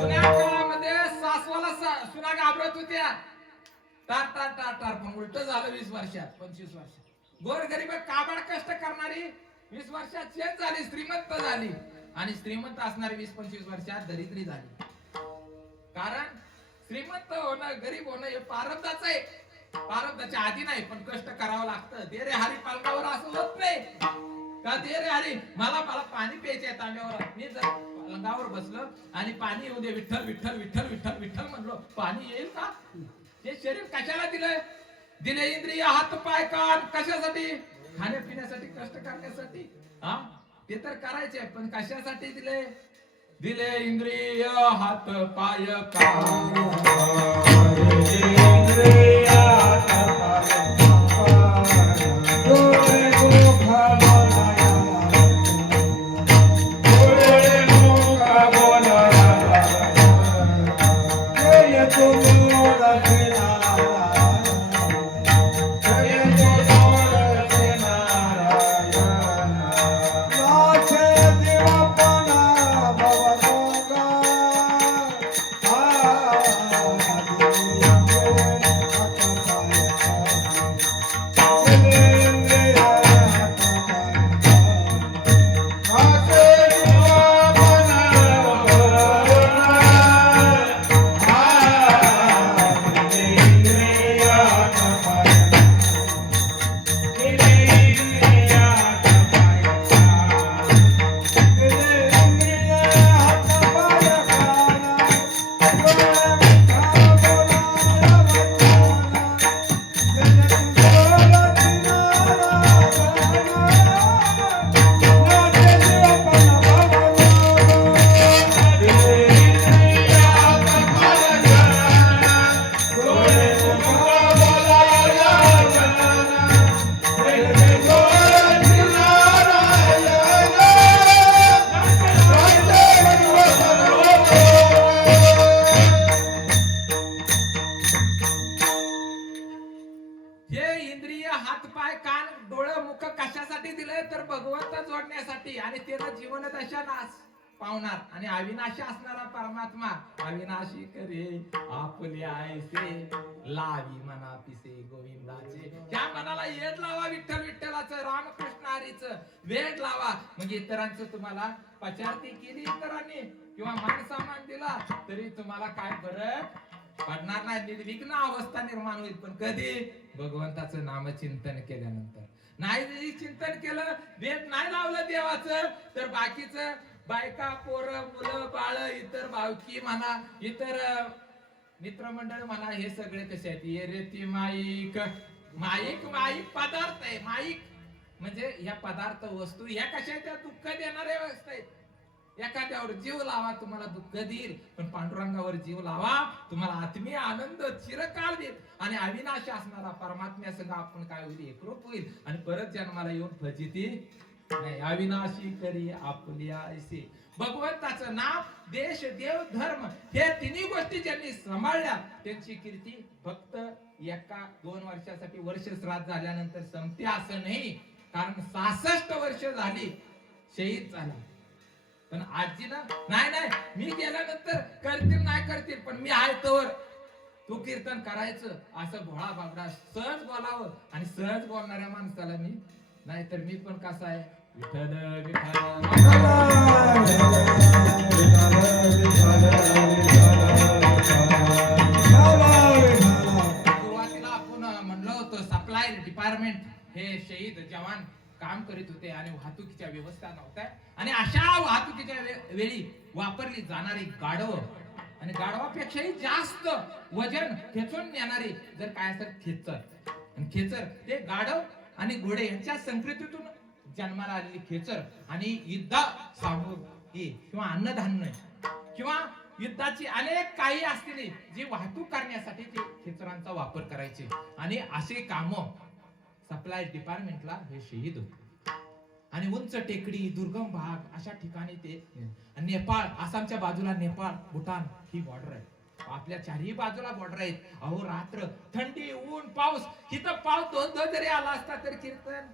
जुन्या काळामध्ये सासवाला सुना घाबरत होत्या. टार टार टार टार. पण उलट झालं 20 वर्षात 25 वर्षात. गोरगरीब काबाड कष्ट करणारी 20 वर्षात चेंज झाली, श्रीमंत झाली. आणि श्रीमंत असणारी 20-25 वर्षात दरिद्री झाली. कारण श्रीमंत होणं गरीब होणं हे प्रारब्धाचं आहे. प्रारब्धाच्या आधी नाही, पण कष्ट करावं लागतं. दे रे हरी पालकावर असं होत नाही का? दे रे हरी, मला पाणी प्यायचंय तांब्यावर. मी जर पलंगावर बसलो आणि पाणी येऊ दे, विठ्ठल विठ्ठल विठ्ठल विठ्ठल विठ्ठल म्हणलो, पाणी येईल का? हे शरीर कशाला दिलंय? दिले इंद्रिय, हात पाय कान कशासाठी? खाण्यापिण्यासाठी, कष्ट करण्यासाठी. हा, ते तर करायचे, पण कशासाठी दिले? दिले इंद्रिय, हात पाय कान. इंद्रिय, हात पावणार. आणि अविनाशी असणारा परमात्मा अविनाशी करे आपले आयसे लावी मना पिसे गोविंदाचे. ज्या मनाला येड लावा विठ्ठल विठ्ठलाचं, रामकृष्ण हरीचं वेड लावा. म्हणजे इतरांचं तुम्हाला पचारती केली इतरांनी किंवा मान सामान दिला तरी तुम्हाला काय फरक पडणार नाही. निर्विघ्न अवस्था निर्माण होईल. पण कधी? भगवंताचं नामचिंतन केल्यानंतर. नाही चिंतन केलं, वेद नाही लावलं देवाचं, तर बाकीचं बायका पोरं मुलं बाळ इतर भावकी म्हणा, इतर मित्रमंडळ म्हणा, हे सगळे कसे आहेत? ये रे ती माईक. माईक माईक पदार्थ आहे. माईक म्हणजे ह्या पदार्थ वस्तू ह्या कशा आहेत? त्या दुःख देणाऱ्या वस्तू आहेत. एखाद्यावर जीव लावा तुम्हाला दुःख देईल, पण पांडुरंगावर जीव लावा तुम्हाला आत्मीय आनंद चिरकाळ देईल. आणि अविनाशी असणारा परमात्म्यासंग आपण काय होईल? एकरूप होईल आणि परत जन्माला येऊन फजिती नाही. अविनाशी करी आपल्या ऐसे. भगवंताचं नाम, देश, देव, धर्म हे तिन्ही गोष्टी ज्यांनी सांभाळल्या त्यांची कीर्ती फक्त 1-2 वर्षासाठी वर्ष श्राद्ध झाल्यानंतर संपते असं नाही. कारण 66 वर्ष झाली शहीद झाला. पण आजीला नाही मी गेल्यानंतर करतील नाही करतील, पण मी आहे तोवर तू कीर्तन करायचं असं भोळा बाबडा सहज बोलावं. आणि सहज बोलणाऱ्या माणसाला मी नाही, तर मी पण कसा आहे? विठ्ठल विठ्ठल. सुरुवातीला आपण म्हणलं होतं सप्लाय डिपार्टमेंट हे शहीद जवान काम करीत होते आणि वाहतुकीच्या व्यवस्था नव्हत्या. आणि अशा वाहतुकीच्या वेळी वापरली जाणारी गाढव आणि गाढवापेक्षाही जास्त वजन खेचून नेणारी जर काय असेल खेचर. आणि खेचर ते गाढव आणि घोडे यांच्या संक्रांतीतून जन्माला आलेली खेचर. आणि युद्ध सामग्री किंवा अन्नधान्य किंवा युद्धाची अनेक काही असतील जी वाहतूक करण्यासाठी ते खेचरांचा वापर करायचे आणि असे काम सप्लाय डिपार्टमेंटला हे शहीद होते. आणि उंच टेकडी दुर्गम भाग अशा ठिकाणी ते नेपाळ आसामच्या बाजूला नेपाळ भूटान ही बॉर्डर आहे. आपल्या चारही बाजूला बॉर्डर आहेत. अहो रात्र थंडी ऊन पाऊस इथं पाऊस दोन जरी आला असता तरी कीर्तन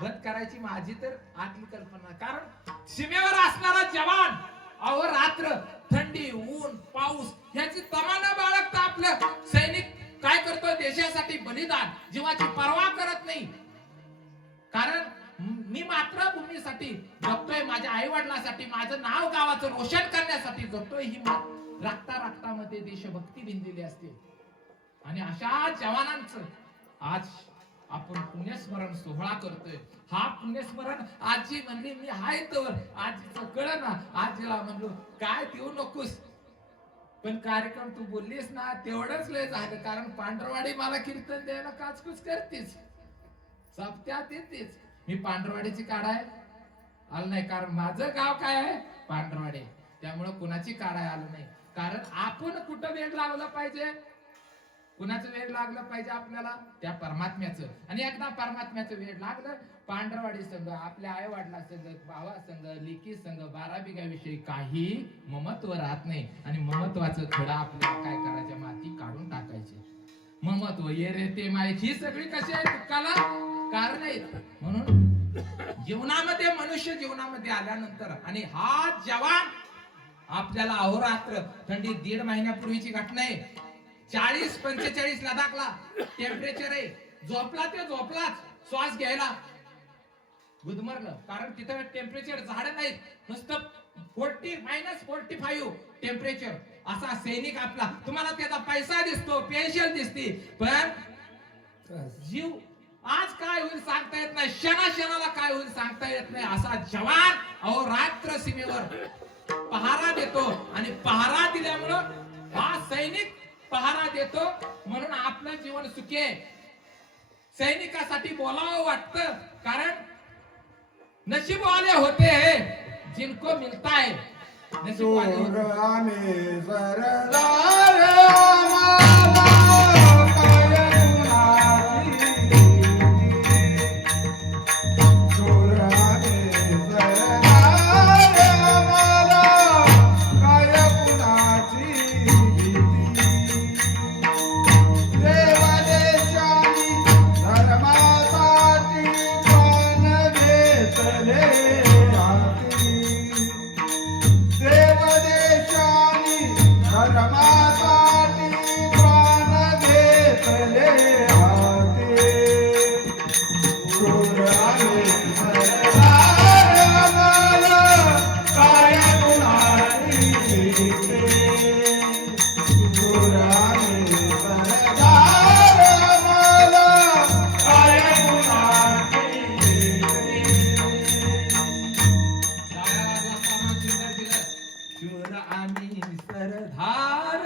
बंद करायची माझी तर आतली कल्पना. कारण सीमेवर असणारा जवान अहो रात्र थंडी ऊन पाऊस याची तमाना बाळगता आपलं सैनिक काय करतो देशासाठी बलिदान जीवाची पर्वा करत नाही. कारण मी मातृभूमीसाठी जगतोय माझ्या आई वडिलांसाठी माझं नाव गावाचं रोशन करण्यासाठी जगतोय. ही रक्तामध्ये देशभक्ती भिनलेली असते आणि अशा जवानांचं आज आपण पुण्यस्मरण सोहळा करतोय. हा पुण्यस्मरण आजी म्हणली मी हाय तर आजीचं कळ ना. आजीला म्हणलो काय देऊ नकोस पण कार्यक्रम तू बोललीस ना तेवढंच लय झालं. कारण पांढरवाडी मला कीर्तन द्यायला काचकूच करतेच सप्त्यात येतेच. मी पांढरवाडीची काढाय आलं नाही कारण माझं गाव काय आहे पांढरवाडी. त्यामुळे कुणाची काढाय आलं नाही. कारण आपण कुठं वेळ लावला पाहिजे कुणाचं वेळ लागलं पाहिजे आपल्याला त्या परमात्म्याचं. आणि एकदा परमात्म्याचं वेळ लागलं पांढरवाडी संघ आपल्या आई वडिला संघ भावा संघ लेकी संघ 12 बिघाविषयी काही ममत्व राहत नाही. आणि ममत्वाचं खडा आपल्याला काय करायचं माती काढून टाकायचे. ममत्व ये रे ते माहिती ही सगळी कशी आहे दुःखाला कारण आहेत. म्हणून जीवनामध्ये मनुष्य जीवनामध्ये आल्यानंतर आणि हा जवान आपल्याला अहोरात्र थंडी 1.5 महिन्यापूर्वीची घटना आहे. 40-45 लडाखला टेम्परेचर आहे. झोपला ते झोपलाच श्वास घ्यायला गुदमरलं. कारण तिथं टेम्परेचर झाड नाहीत नुसतं 40-45 टेम्परेचर. असा सैनिक आपला तुम्हाला त्याचा पैसा दिसतो पेन्शन दिसते पण जीव आज काय होईल सांगता येत नाही. क्षणाला काय होईल सांगता येत नाही. असा जवान अहोरात्र सीमेवर पहारा देतो आणि पहारा दिल्यामुळं हा सैनिक पहारा देतो म्हणून आपलं जीवन सुखी आहे. सैनिकासाठी बोलावं वाटतं कारण नशीब वाले होते हैं जिनको मिलता है. नशीब वाले होते हैं. आम्ही सरदार आम्हाला काय कुणाची चोर आम्ही सरदार आम्हाला काय कुणाची देव देशानी धर्मासाठी प्राण देतले हाती. देव देशानी धर्मासाठी प्राण देतले हाती. चोर आम्ही सरदार आम्हाला काय कुणाची भीती. चोर आम्ही सरदार आम्हाला काय कुणाची भीती. शूर आम्ही सरदार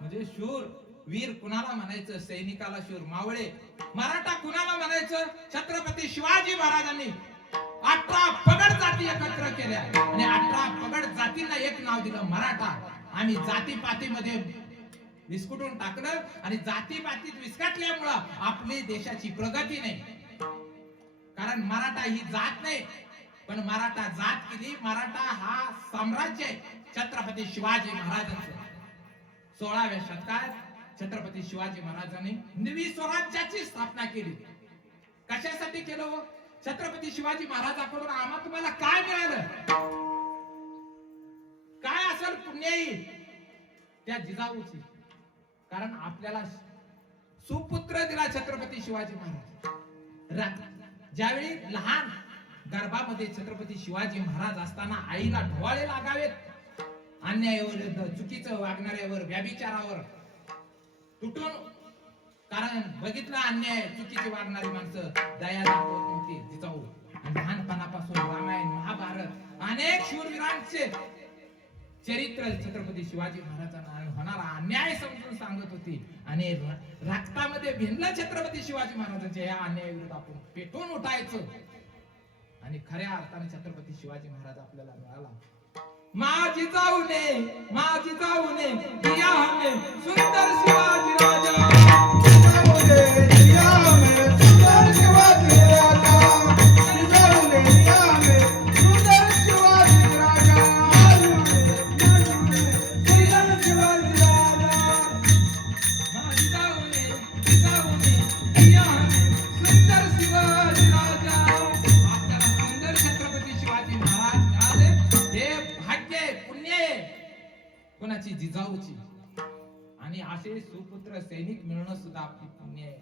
म्हणजे शूर वीर कुणाला म्हणायचं सैनिकाला शूर मावळे. मराठा कुणाला म्हणायचं छत्रपती शिवाजी महाराजांनी 18 पगड जाती एकत्र केल्या आणि 18 पगड जातींना एक नाव दिलं मराठा. आम्ही जातीपातीमध्ये विस्कटून टाकलं आणि जातीपातीत विस्कटल्यामुळं आपली देशाची प्रगती नाही. कारण मराठा ही जात नाही पण मराठा जात केली. मराठा हा साम्राज्य आहे छत्रपती शिवाजी महाराजांचं. 16व्या शतकात छत्रपती शिवाजी महाराजांनी नवी स्वराज्याची स्थापना केली. कशासाठी केलं हो? छत्रपती शिवाजी महाराजांकडून आम्हा तुम्हाला काय मिळालं? काय असेल पुण्याई त्या जिजाऊची. कारण आपल्याला सुपुत्र दिला छत्रपती शिवाजी महाराज. ज्यावेळी लहान गर्भामध्ये छत्रपती शिवाजी महाराज असताना आईला ढोवाळे लागावेत अन्यायावर चुकीचं वागणाऱ्यावर व्यभिचारावर तुटून. कारण बघितलं अन्याय चुकीचे वागणारी माणसं दया दाखवत नव्हती जिजाऊ. लहानपणापासून रामायण महाभारत अनेक शूरवीरांचे चरित्र छत्रपती शिवाजी महाराजांना होणारा अन्याय समजून सांगत होती आणि रक्तामध्ये भिनलं छत्रपती शिवाजी महाराजांच्या या अन्यायाविरुद्ध आपण पेटून उठायचं. आणि खऱ्या अर्थाने छत्रपती शिवाजी महाराज आपल्याला मिळाला. माझी जाऊने दिया हमें सुंदर शिवाजी राजा जाऊने दिया में सुंदर शिवाजी राजा जाऊने दिया में सुंदर शिवाजी राजा सुंदर शिवाजी राजा माझी जाऊने दिया हमें सुंदर शिवाजी राजा आपल्याला सुंदर छत्रपती शिवाजी महाराज मिळाले हे भाग्य आहे, पुण्य आहे. कोणाची जिजाऊची आणि असे सुपुत्र सैनिक मिळणं सुद्धा आपली पुण्य आहे.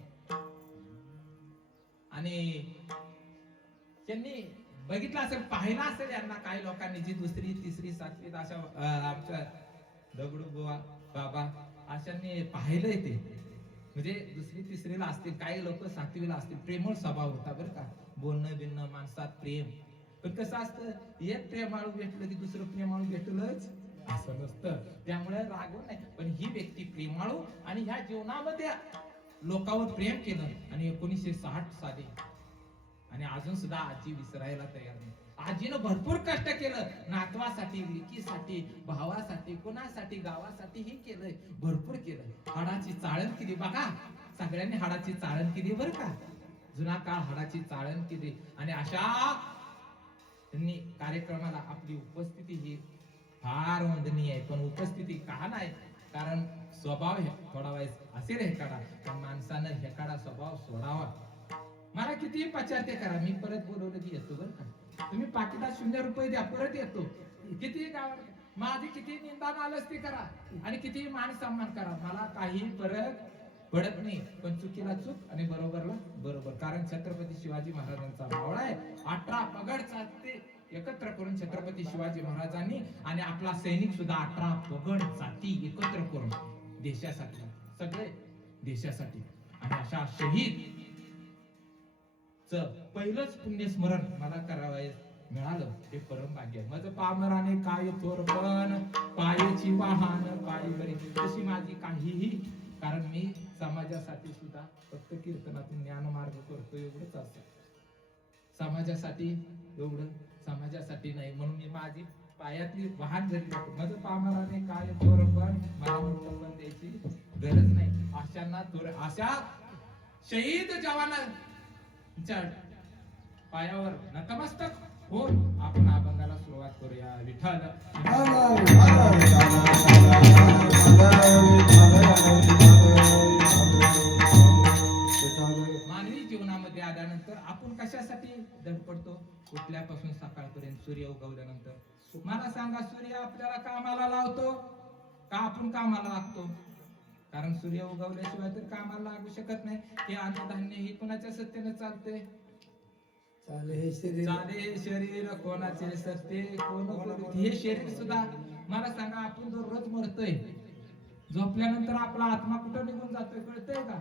आणि त्यांनी बघितलं असेल पाहिलं असेल यांना काही लोकांनी जी दुसरी तिसरी सातवीत अशा आमच्या दगडू बुवा बाबा अशांनी पाहिलंय ते म्हणजे दुसरी तिसरीला असतील काही लोक सातवीला असतील प्रेमळ स्वभाव होता बरं का बोलणं बिलणं माणसात प्रेम पण कसं असतं एक प्रेमाळू भेटलं की दुसरं प्रेमाळू भेटलंच असं नसतं त्यामुळे रागवून नाही पण ही व्यक्ती प्रेमाळू आणि ह्या जीवनामध्ये लोकांवर प्रेम केलं आणि 1960 साली आणि अजून सुद्धा आजी विसरायला तयार नाही आजीनं भरपूर कष्ट केलं नातवासाठी लेकीसाठी भावासाठी कोणासाठी गावासाठी हे केलंय भरपूर केलं हाडाची चाळण केली बघा सगळ्यांनी हाडाची चाळण केली बरं का जुना काळ हाडाची चाळण केली आणि अशा त्यांनी कार्यक्रमाला आपली उपस्थिती ही फार वंदनीय आहे पण उपस्थिती का नाही कारण स्वभाव थोडा वेळ असेल हेकाडा पण माणसानं हेकाडा स्वभाव सोडावा मला किती पचारते करा मी परत बोलवलं की येतो बरं का तुम्ही पाकिटात 0 रुपये द्या परत येतो किती गावात माझी किती निंदा नालस्ती करा आणि किती मान सन्मान करा मला काही फरक पडत नाही पण चुकीला चूक आणि बरोबरला बरोबर कारण छत्रपती शिवाजी महाराजांचा मावळा आहे 18 पगड जाती एकत्र करून छत्रपती शिवाजी महाराजांनी आणि आपला सैनिक सुद्धा 18 पगड जाती एकत्र करून देशासाठी सगळे देशासाठी आणि अशा शहीद पहिलंच पुण्यस्मरण मला करावयास मिळालं हे परम भाग्य आहे माझं पामराने काय थोरपण पायाची वाहन पायी बरी तशी माझी काहीही कारण मी समाजासाठी सुद्धा फक्त कीर्तनातून ज्ञानमार्ग करतो एवढंच असतं समाजासाठी एवढं समाजासाठी नाही म्हणून मी माझी पायातली वाहन जरी जातो माझं पामराने काय थोरपण मला मोठं पण द्यायची गरज नाही अशांना अशा शहीद जवानांच्या पायावर नतमस्तक होऊन आपण अभंगाला सुरुवात करूया विठ्ठल मानवी जीवनामध्ये आल्यानंतर आपण कशासाठी धडपडतो उठल्यापासून सकाळपर्यंत सूर्य उगवल्यानंतर मला सांगा सूर्य आपल्याला कामाला लावतो का आपण कामाला लागतो कारण सूर्य उगवल्याशिवाय तर कामाला लागू शकत नाही हे अन्नधान्य ही कोणाच्या सत्तेने चालते चाले शरीर कोणाचे सत्ते कोण हे शरीर सुद्धा मला सांगा आपण दररोज मरतोय झोपल्यानंतर आपला आत्मा कुठं निघून जातोय कळतंय का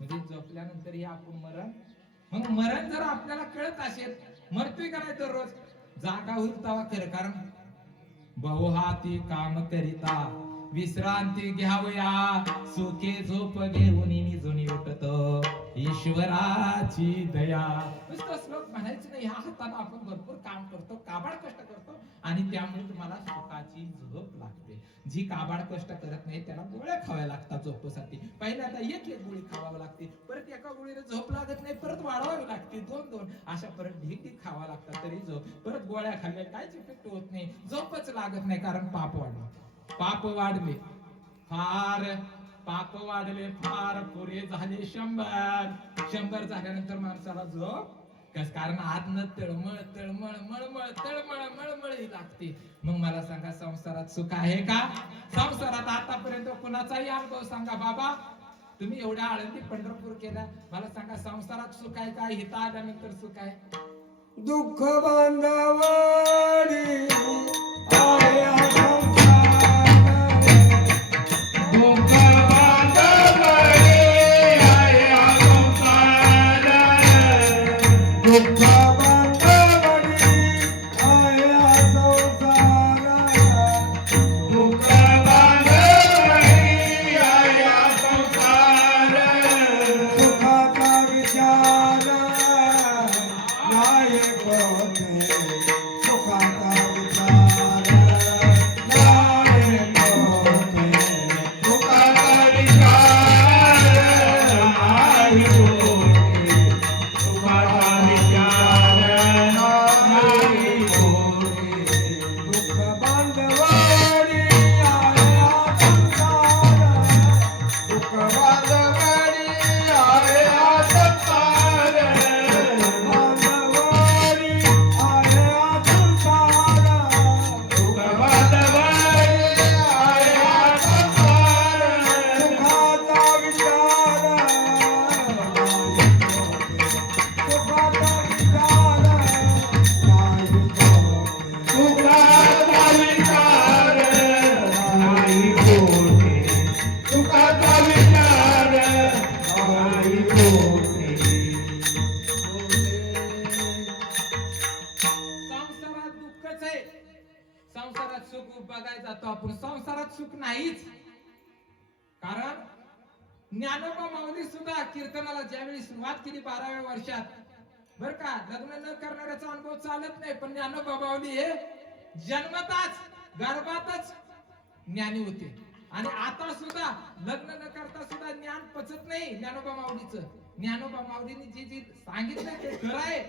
म्हणजे झोपल्यानंतर हे आपण मरण मग मरण जर आपल्याला कळत असेल मरतोय का नाही दररोज जागा होईल तेव्हा खरं कारण बहुहाती काम करिता विश्रांती घ्यावया सुखे झोप घेऊन निजून उठत ईश्वराची दया नुसतं श्लोक म्हणायचं नाही ह्या हाताने आपण भरपूर काम करतो काबाड कष्ट करतो आणि त्यामुळे तुम्हाला सुखाची झोप लागते जी काबाड कष्ट करत नाही त्याला गोळ्या खाव्या लागतात झोपेसाठी पहिल्यांदा एक गोळी खावावी लागते परत एका गोळीने झोप लागत नाही परत वाढवावी लागते 2 अशा परत ढीक खावा लागतात तरी झोप परत गोळ्या खाल्ल्या काहीच इफेक्ट होत नाही झोपच लागत नाही कारण पाप वाढले पाप वाढले फार पुरे झाले 100 झाल्यानंतर माणसाला झोप कारण आतनं तळमळ लागते मग मला सांगा संसारात सुख आहे का संसारात आतापर्यंत कुणाचाही अनुभव सांगा बाबा तुम्ही एवढ्या आळंदी पंढरपूर केला मला सांगा संसारात सुख आहे का हित आल्यानंतर सुख आहे दुःख बांधावडी आहे सुखाचा विचार नाही होते सुखाचा विचार नाही होते दुःख बांधवाडी आया संसार दुःख बांधवाडी आया संसार बांधवाडी आया संसार दुःख बांधवाडी आया संसार सुखाचा विचार सुखाचा विचार नाही होते. सुखाचा विचार नाही होते सुखाचा विचार नाही होते संसारात दुःखच आहे. संसारात सुख बघायला जातो आपण, संसारात सुख नाहीच. कारण ज्ञानोबा माऊली सुद्धा कीर्तनाला ज्यावेळी सुरुवात केली 12व्या वर्षात, बर का, लग्न न करणाऱ्याचा अनुभव चालत नाही, पण ज्ञानोबा माऊली हे जन्मताच गर्भातच ज्ञानी होते. आणि आता सुद्धा लग्न न करता सुद्धा ज्ञान पचत नाही ज्ञानोबा माऊलीचं. ज्ञानोबा माऊलींनी जे जे सांगितलं ते खरं आहे.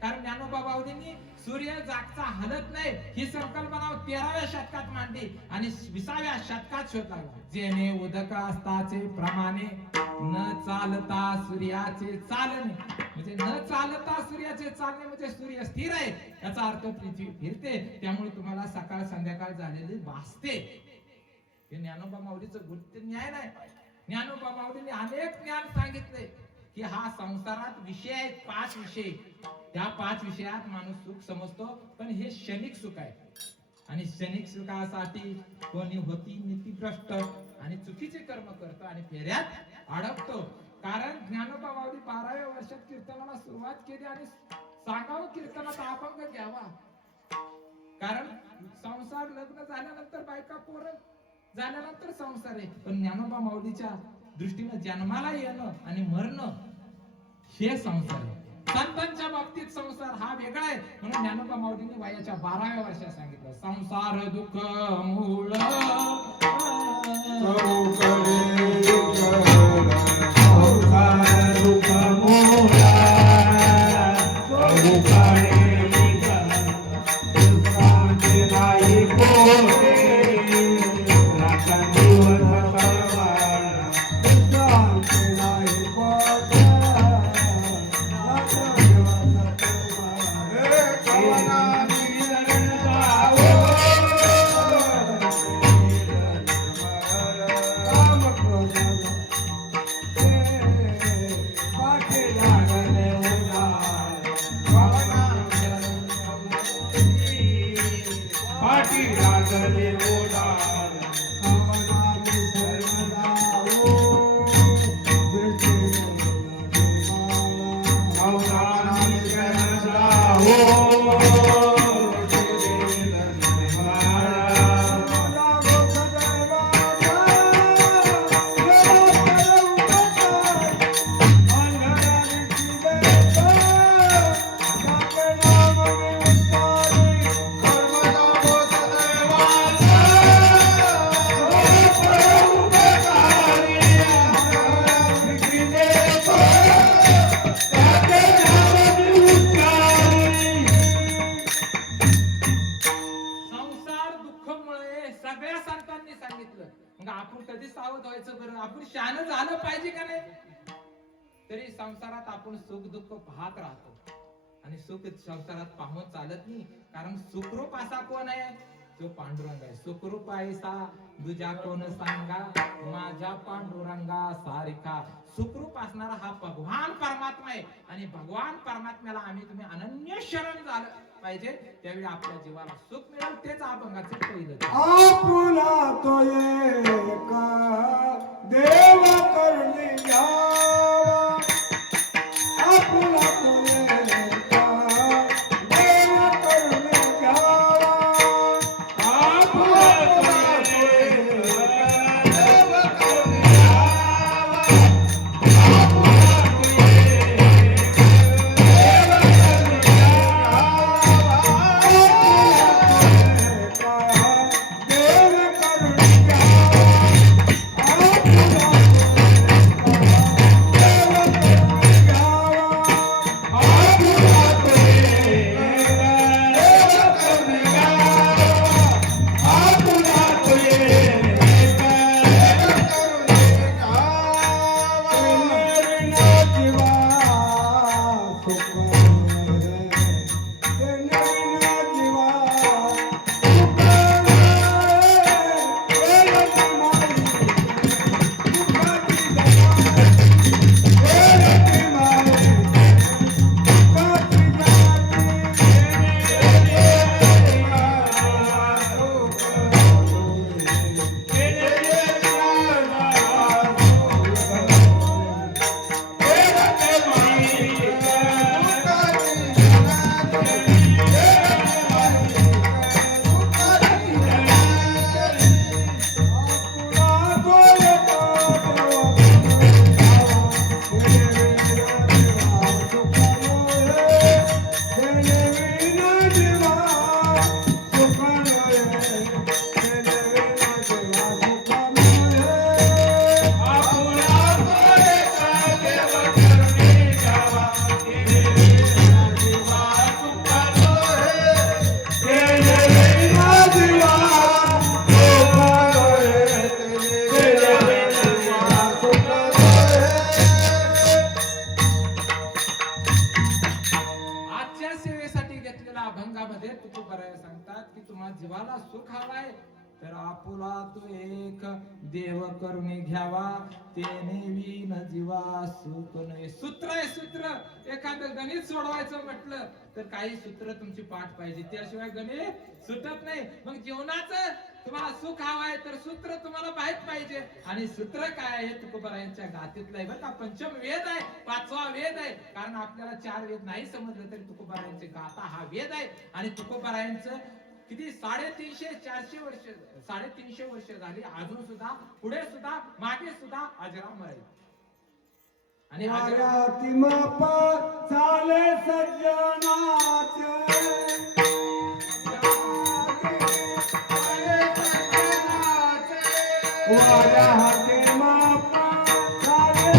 कारण ज्ञानोबा माऊलींनी सूर्य जागचा हलत नाही ही संकल्पना 13व्या शतकात मांडली आणि 20व्या शतकात शोध लागला. जेणे उदक असताचे प्रमाणे न चालता सूर्याचे चालणे, म्हणजे न चालता सूर्याचे चालणे म्हणजे सूर्य स्थिर आहे याचा अर्थ पृथ्वी फिरते, त्यामुळे तुम्हाला सकाळ संध्याकाळ झालेली भासते. हे ज्ञानोबा माऊलीचं गुप्त न्याय नाही. ज्ञानोबा माऊलींनी अनेक ज्ञान सांगितले की हा संसारात विषय आहेत 5 विषय. त्या 5 विषयात माणूस सुख समजतो, पण हे क्षणिक सुख आहे. आणि क्षणिक सुखासाठी कोणी होती नीतिभ्रष्ट आणि चुकीचे कर्म करतो आणि फेऱ्यात अडकतो. कारण ज्ञानोबा माऊली 12व्या वर्षात कीर्तनाला सुरुवात केली आणि सांगावं कीर्तनात अभंग घ्यावा. कारण संसार लग्न झाल्यानंतर बायका पोरं झाल्यानंतर संसार आहे, पण ज्ञानोबा माऊलीच्या दृष्टीने जन्माला येणं आणि मरणं हे संसार आहे. संतांच्या बाबतीत संसार हा वेगळा आहे. म्हणून ज्ञानोबा माऊलींनी वयाच्या 12व्या वर्षात सांगितलं संसार दुःख मूळ संसार दुःख मोहरा अवकाळे सुखाचे नाही होते रात्रंदिवस परवाना पाठी लागले ओढार अवताराने शरणा हो संसार दुःखमुळे सगळ्या संतांनी सांगितलं. मग आपण कधी सावध व्हायचं बरं? आपण शहाणं झालं पाहिजे का नाही? तरी संसारात आपण सुख दुःख पाहत राहतो आणि सुख संसारात पाहून चालत नाही. कारण सुखरूप असा कोण आहे? जो पांडुरंग आहे. सुखरूप ऐसा दुजा कोण सांगा माझ्या पांडुरंगा सारिका. सुखरूप असणारा हा भगवान परमात्मा आहे आणि भगवान परमात्म्याला आम्ही तुम्ही अनन्य शरण झालं पाहिजे. त्यावेळी आपल्या जीवाला सुख मिळेल. तेच अभंगाचे पहिलं. आपुला तो एका देव करणे घ्यावा आपुला तो एका देव करणे घ्यावा आपुला तो एका देव करणे घ्यावा आपुला तो देव करणे घ्यावा मध्ये तुकोबाराय सांगतात की तुम्हा जीवाला सुख हवाय तर आपुला तू एक देव करून घ्यावा तेने विन जीवा सुख नये. सूत्र आहे सूत्र. एखादं गणित सोडवायचं म्हटलं तर काही सूत्र तुमची पाठ पाहिजे, त्याशिवाय गणित सुटत नाही. मग जीवनाचं तुम्हाला सुख हवाय तर सूत्र तुम्हाला माहित पाहिजे. आणि सूत्र काय आहे तुकोबारायांच्या गाथेतलं आहे बरं का. पंचम वेद आहे, पाचवा वेद आहे. कारण आपल्याला चार वेद नाही समजलं तरी तुकोबारायांची गाथा हा वेद आहे. आणि तुकोबारायांचं किती 350-400 वर्ष 350 वर्ष झाली, अजून सुद्धा पुढे सुद्धा मागे सुद्धा अजरामर आहे. आणि वाऱ्याती मापा चाले सज्जनाचे वाऱ्याती मापा चाले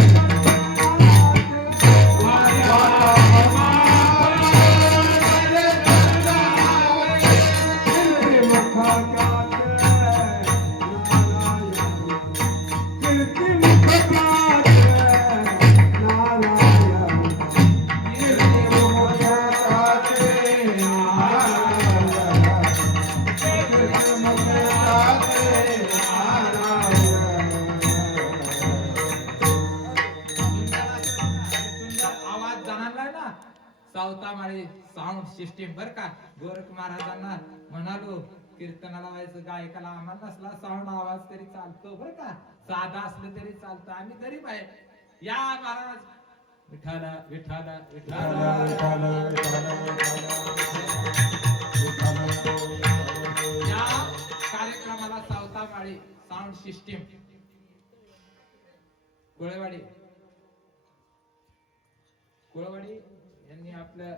आवाज जाणला ना सावतामाळी साऊंड सिस्टीम बर का. गोरख महाराजांना म्हणालो कीर्तनाला व्हायचं गायकाला आम्हाला नसला साऊंड आवाज तरी चालतो बर का. साधा असलं तरी चालतं, आम्ही गरीब आहे. या महाराज विठाल विठाल विठाल या कार्यक्रमाला सावतामाळी साऊंड सिस्टीम कोळेवाडी यांनी आपलं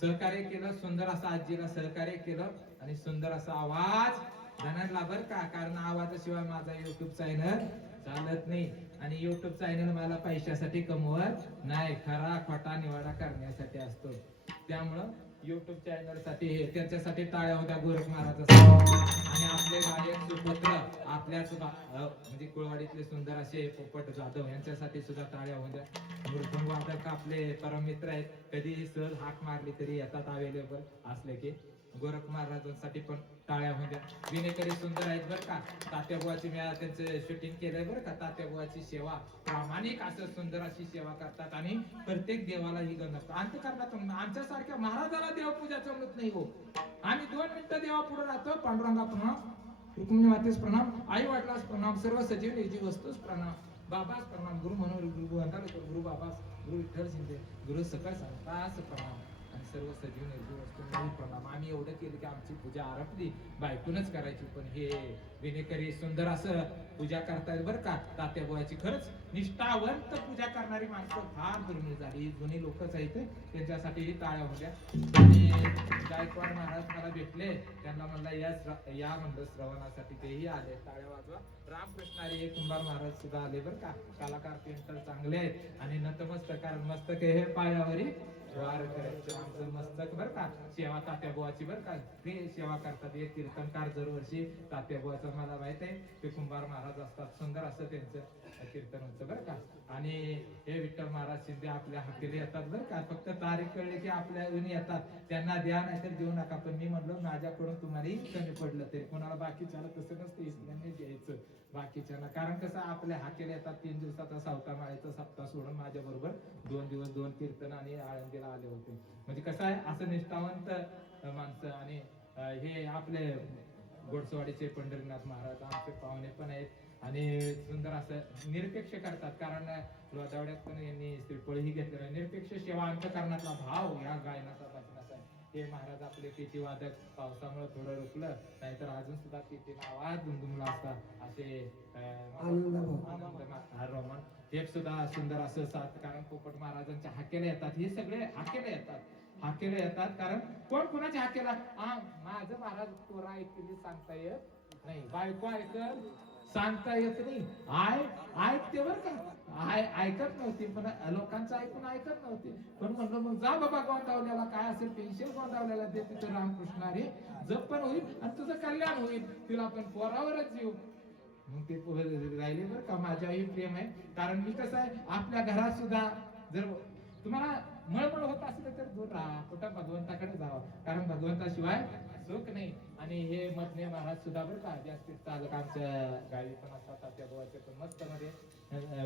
सहकार्य केलं. सुंदर असं आजीला सहकार्य केलं आणि सुंदर असा आवाज धनांना बर का. कारण आवाजाशिवाय माझा युट्यूब चॅनल चालत नाही. आणि युट्यूब चॅनल मला पैशासाठी कमवत नाही, खरा खोटा निवाडा करण्यासाठी असतो. त्यामुळं युट्यूब चॅनल साठी हे त्याच्यासाठी टाळ्या होत्या गोरख महाराजांसाठी. आणि आपले गायक सुपुत्र आपल्याच म्हणजे कुळवाडीतले सुंदर असे पोपट जाधव यांच्यासाठी सुद्धा टाळ्या होत्या. मृदंग वादक आपले परममित्र आहेत, कधीही सहज हाक मारली तरी येतात अवेलेबल असले की. गोरख महाराजांसाठी पण टाळ्या होत्या. विनेकरी सुंदर आहेत बर का. तात्याबुवाची मी त्यांचं शूटिंग केलंय बर का. तात्याबुवाची सेवा प्रामाणिक असं सुंदर अशी सेवा करतात आणि प्रत्येक देवाला ही गणत अंतकरणातून. आमच्यासारख्या महाराजाला देवपूजा जमत नाही हो. आम्ही 2 मिनिटं देवा पुढे राहतो. पांडुरंगा प्रणाम, रुक्मिणी मातेस प्रणाम, आई वडिलास प्रणाम, सर्व सजीव निर्जीव वस्तूस प्रणाम, बाबास प्रणाम, गुरु म्हणून गुरु अंधारकर, गुरु बाबास, गुरु विठ्ठल शिंदे, गुरु सकळ संतास प्रणाम आणि सर्व सजीव निर्जीव वस्तूंना प्रणाम. आम्ही एवढं केलं की आमची पूजा आरपली बायकूनच करायची. पण हे विनेकरी सुंदर असं पूजा करतायत बरं का. तात्याबुवाची खरंच निष्ठावंत पूजा करणारी माणसं फार दुर्मिळ झाली. जुनी लोकच आहेत, त्यांच्यासाठी टाळ्या होत्या. आणि गायकवाड महाराज मला भेटले, त्यांना म्हणलं या म्हणलं श्रवणासाठी, तेही आले. टाळ्या वाजवा. रामकृष्णारी कुंभार महाराज सुद्धा आले बरं का. कलाकार पेंटर चांगले आहेत. आणि नतमस्तक कारण मस्तक हे पायावरी वार करायचं आमचं मस्तक बरं का. सेवा तात्याबुवाची बरं का. ते सेवा करतात. एक कीर्तनकार दरवर्षी तात्याबुवाचं मला माहित आहे, ते कुंभार महाराज असतात. सुंदर असं त्यांचं कीर्तन होतं बरं का. आणि हे विठ्ठल महाराज शिंदे आपल्या हाकेला येतात बरं का. फक्त तारीख कळली की आपल्या येतात. त्यांना द्या नाही तर देऊ नका. पण मी म्हणलो माझ्याकडून तुम्हाला कमी पडलं तरी कोणाला बाकीच्याला तसं नसतं, इस्लामने द्यायचं बाकीच्यांना. कारण कसं आपल्या हाकेला येतात. 3 दिवसाचा सावतामाळीचा सप्ताह सोडून माझ्या बरोबर 2 दिवस 2 कीर्तन आणि आळंदीला आले होते. म्हणजे कसं आहे असं निष्ठावंत माणसं. आणि हे आपले घोडसवाडीचे पंढरीनाथ महाराज आमचे पाहुणे पण आहेत. आणि सुंदर असं निरपेक्ष करतात. कारण लोधावड्यात पण यांनी श्रीफळही घेतलेलं. निरपेक्ष सेवा अंतकरणातला भाव या गायनाचा भजनाचा आहे. हे महाराज आपले पेटी वादक पावसामुळे थोडं रोखलं, नाहीतर अजून सुद्धा पेटीचा आवाज दुमदुमला असता. असे रोमन हे सुद्धा सुंदर असं साथ. कारण पोपट महाराजांच्या हाकेला येतात. हे सगळे हाकेला येतात. हाकेला येतात कारण कोण कोणाच्या हाकेला. माझं महाराज पोरा ऐकली सांगता येत नाही, बायको ऐकल सांगता येत नाही. ऐकते बर का. ऐकत नव्हती, पण लोकांचं ऐकून ऐकत नव्हती. पण म्हणलं मग जा बाबा गोंदावल्याला काय असेल पेन्शन गोंदावल्याला दे, तिथं रामकृष्ण रे जप पण होईल आणि तुझं कल्याण होईल. तिला पण पोरावरच येऊ. मग ते राहिले बरं का. माझ्याही प्रेम आहे. कारण मी कसं आहे आपल्या घरात सुद्धा जर तुम्हाला मळमळ होत असलं तर दूर राहा, कुठं भगवंताकडे जावं, कारण भगवंताशिवाय सुख नाही. आणि हे मधले महाराज सुद्धा बरं का जास्तीत चालक आमच्या गावी पण असतात, त्या गोवाच्या पण मस्त मध्ये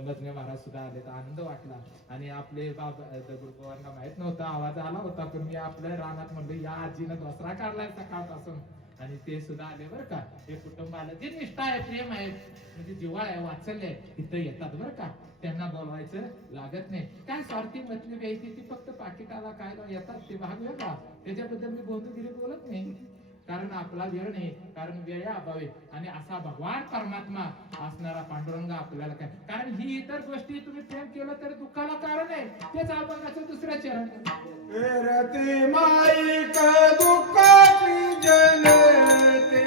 मधले महाराज सुद्धा आले तर आनंद वाटला. आणि आपले दगडूबाबांना माहित नव्हता, आवाज आला होता, पण मी आपल्या रानात म्हणलं या आजीनं दसरा काढलाय सकाळपासून, आणि ते सुद्धा आले बरं का. हे कुटुंब आलं, जे निष्ठा आहे, प्रेम आहे, म्हणजे जिव्हाळ आहे, वात्सल्य आहे, इथं येतात बरं का. त्यांना बोलवायचं लागत नाही. काय स्वार्थी मतलबी आहे ती फक्त पाकिटाला काय येतात ते भाग वेगळा, त्याच्याबद्दल मी बोलतोगिरी बोलत नाही, कारण आपला वेळ नाही, कारण वेळ अभावी. आणि असा भगवान परमात्मा असणारा पांडुरंग आपल्याला काय, कारण ही इतर गोष्टी तुम्ही प्रेम केलं तर दुःखाला कारण आहे, तेच अभंगाचं दुसरं चरण. रती माईक दुःखाची जनते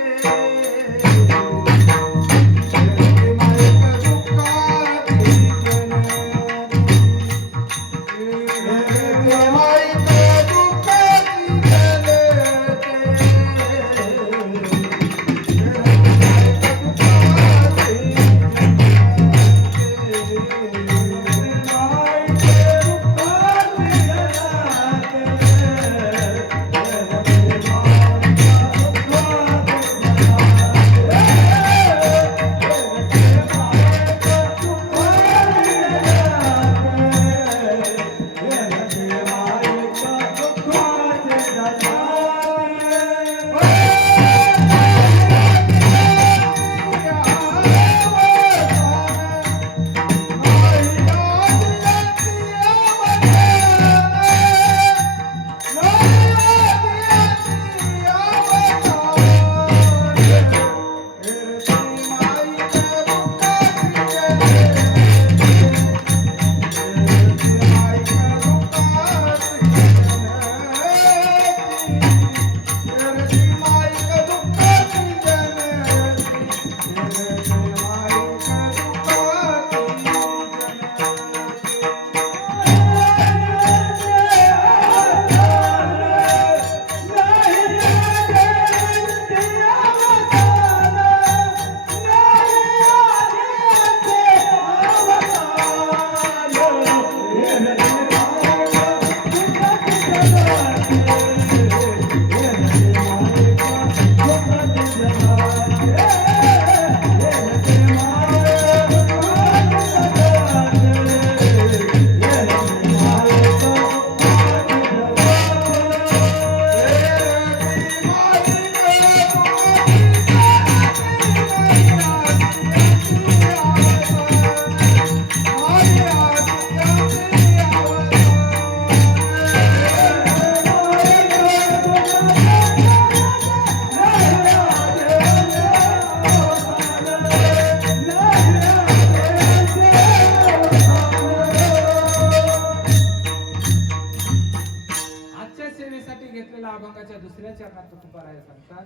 अभंगाच्या दुसऱ्या चरणात तुकोबाराय सांगतात,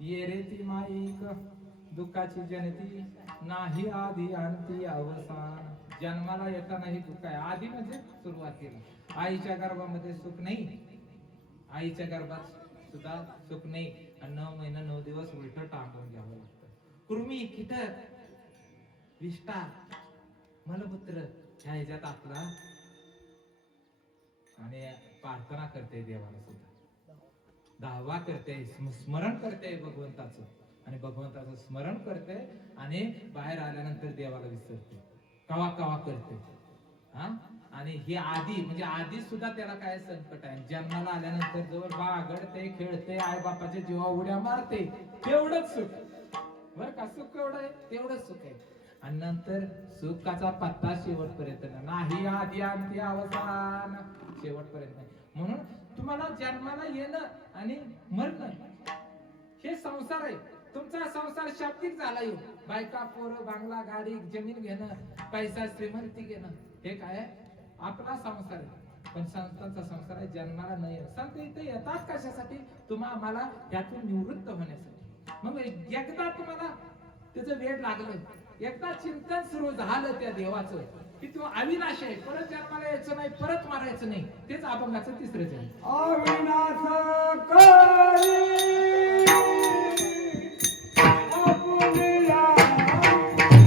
ये रे ती माईक दुःखाची जनती, नाही आधी अंती अवसान. जन्माला येताना ही दुःख आहे, आधी म्हणजे सुरुवातीला. आईच्या गर्भामध्ये सुख नाही, आईच्या गर्भात सुद्धा सुख नाही, आणि 9 महिना 9 दिवस उलट टांगून घ्यावं लागतं. कृमी, कीटक, विष्ठा, मलमूत्र ह्या ह्याच्यात आपला, आणि प्रार्थना करते देवाला सुद्धा, दावा करते, स्मरण करते भगवंताचं, आणि भगवंताचं स्मरण करते, आणि बाहेर आल्यानंतर देवाला विसरते, कवा कवा करते. हा, आणि हे आधी म्हणजे आधी सुद्धा त्याला काय संकट आहे. जन्माला आल्यानंतर जवळ बागडते, खेळते, आई बापाच्या जीवा उड्या मारते, तेवढंच सुख बर का. सुख एवढं आहे, तेवढंच सुख आहे. आणि नंतर सुखाचा पत्ता शेवटपर्यंत नाही, आधी अंती अवसान, शेवटपर्यंत नाही. म्हणून तुम्हाला जन्माला येणं आणि मरणं हे संसार आहे. तुमचा संसार शाब्दिक झाला, येऊ बायका, पोरं, बांगला, गाडी, जमीन घेणं, पैसा, श्रीमंती घेणं, हे काय आहे? आपला संसार आहे. पण संतांचा संसार आहे जन्माला नाही. संत इथे येतात कशासाठी? आम्हाला त्यातून निवृत्त होण्यासाठी. मग एकदा तुम्हाला त्याचं वेळ लागलं, एकदा चिंतन सुरू झालं त्या देवाचं की तो अविनाश आहे, परत जन्माला यायचं नाही, परत मारायचं नाही. तेच अभंगाचं तिसरं आहे, अविनाश करी आपुलिया अविनाश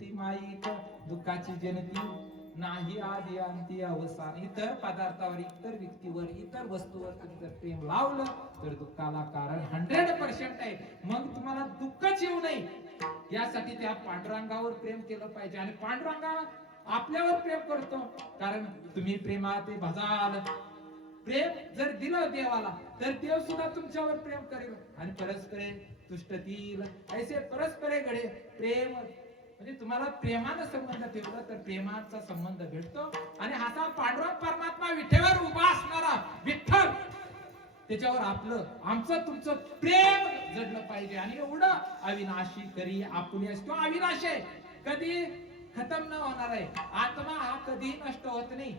ती माईक दुःखाची जनती नाही आदी अंती अवसान. इतर पदार्थावर, इतर व्यक्तीवर, इतर वस्तूवर तुम्ही जर प्रेम लावलं तर दुःखाला कारण 100% आहे. मग तुम्हाला दुःखच येऊ नये यासाठी त्या पांडुरंगावर प्रेम केलं पाहिजे. आणि पांडुरंगा आपल्यावर प्रेम करतो कारण तुम्ही प्रेमात भजाल. प्रेम जर दिलं देवाला तर देव सुद्धा तुमच्यावर प्रेम करेल. आणि परस्परे तुष्टतील ऐसे परस्परे घडे. प्रेम म्हणजे तुम्हाला प्रेमानं संबंध ठेवला तर प्रेमाचा संबंध भेटतो. आणि हाता पांडुरंग परमात्मा विठेवर उभा असणारा विठ्ठल, त्याच्यावर आपलं आमचं तुमचं प्रेम जडलं पाहिजे. आणि एवढं अविनाशी करी आपुल्यास. तो अविनाशी आहे, कधी खतम न होणार आहे. आत्मा हा कधी नष्ट होत नाही,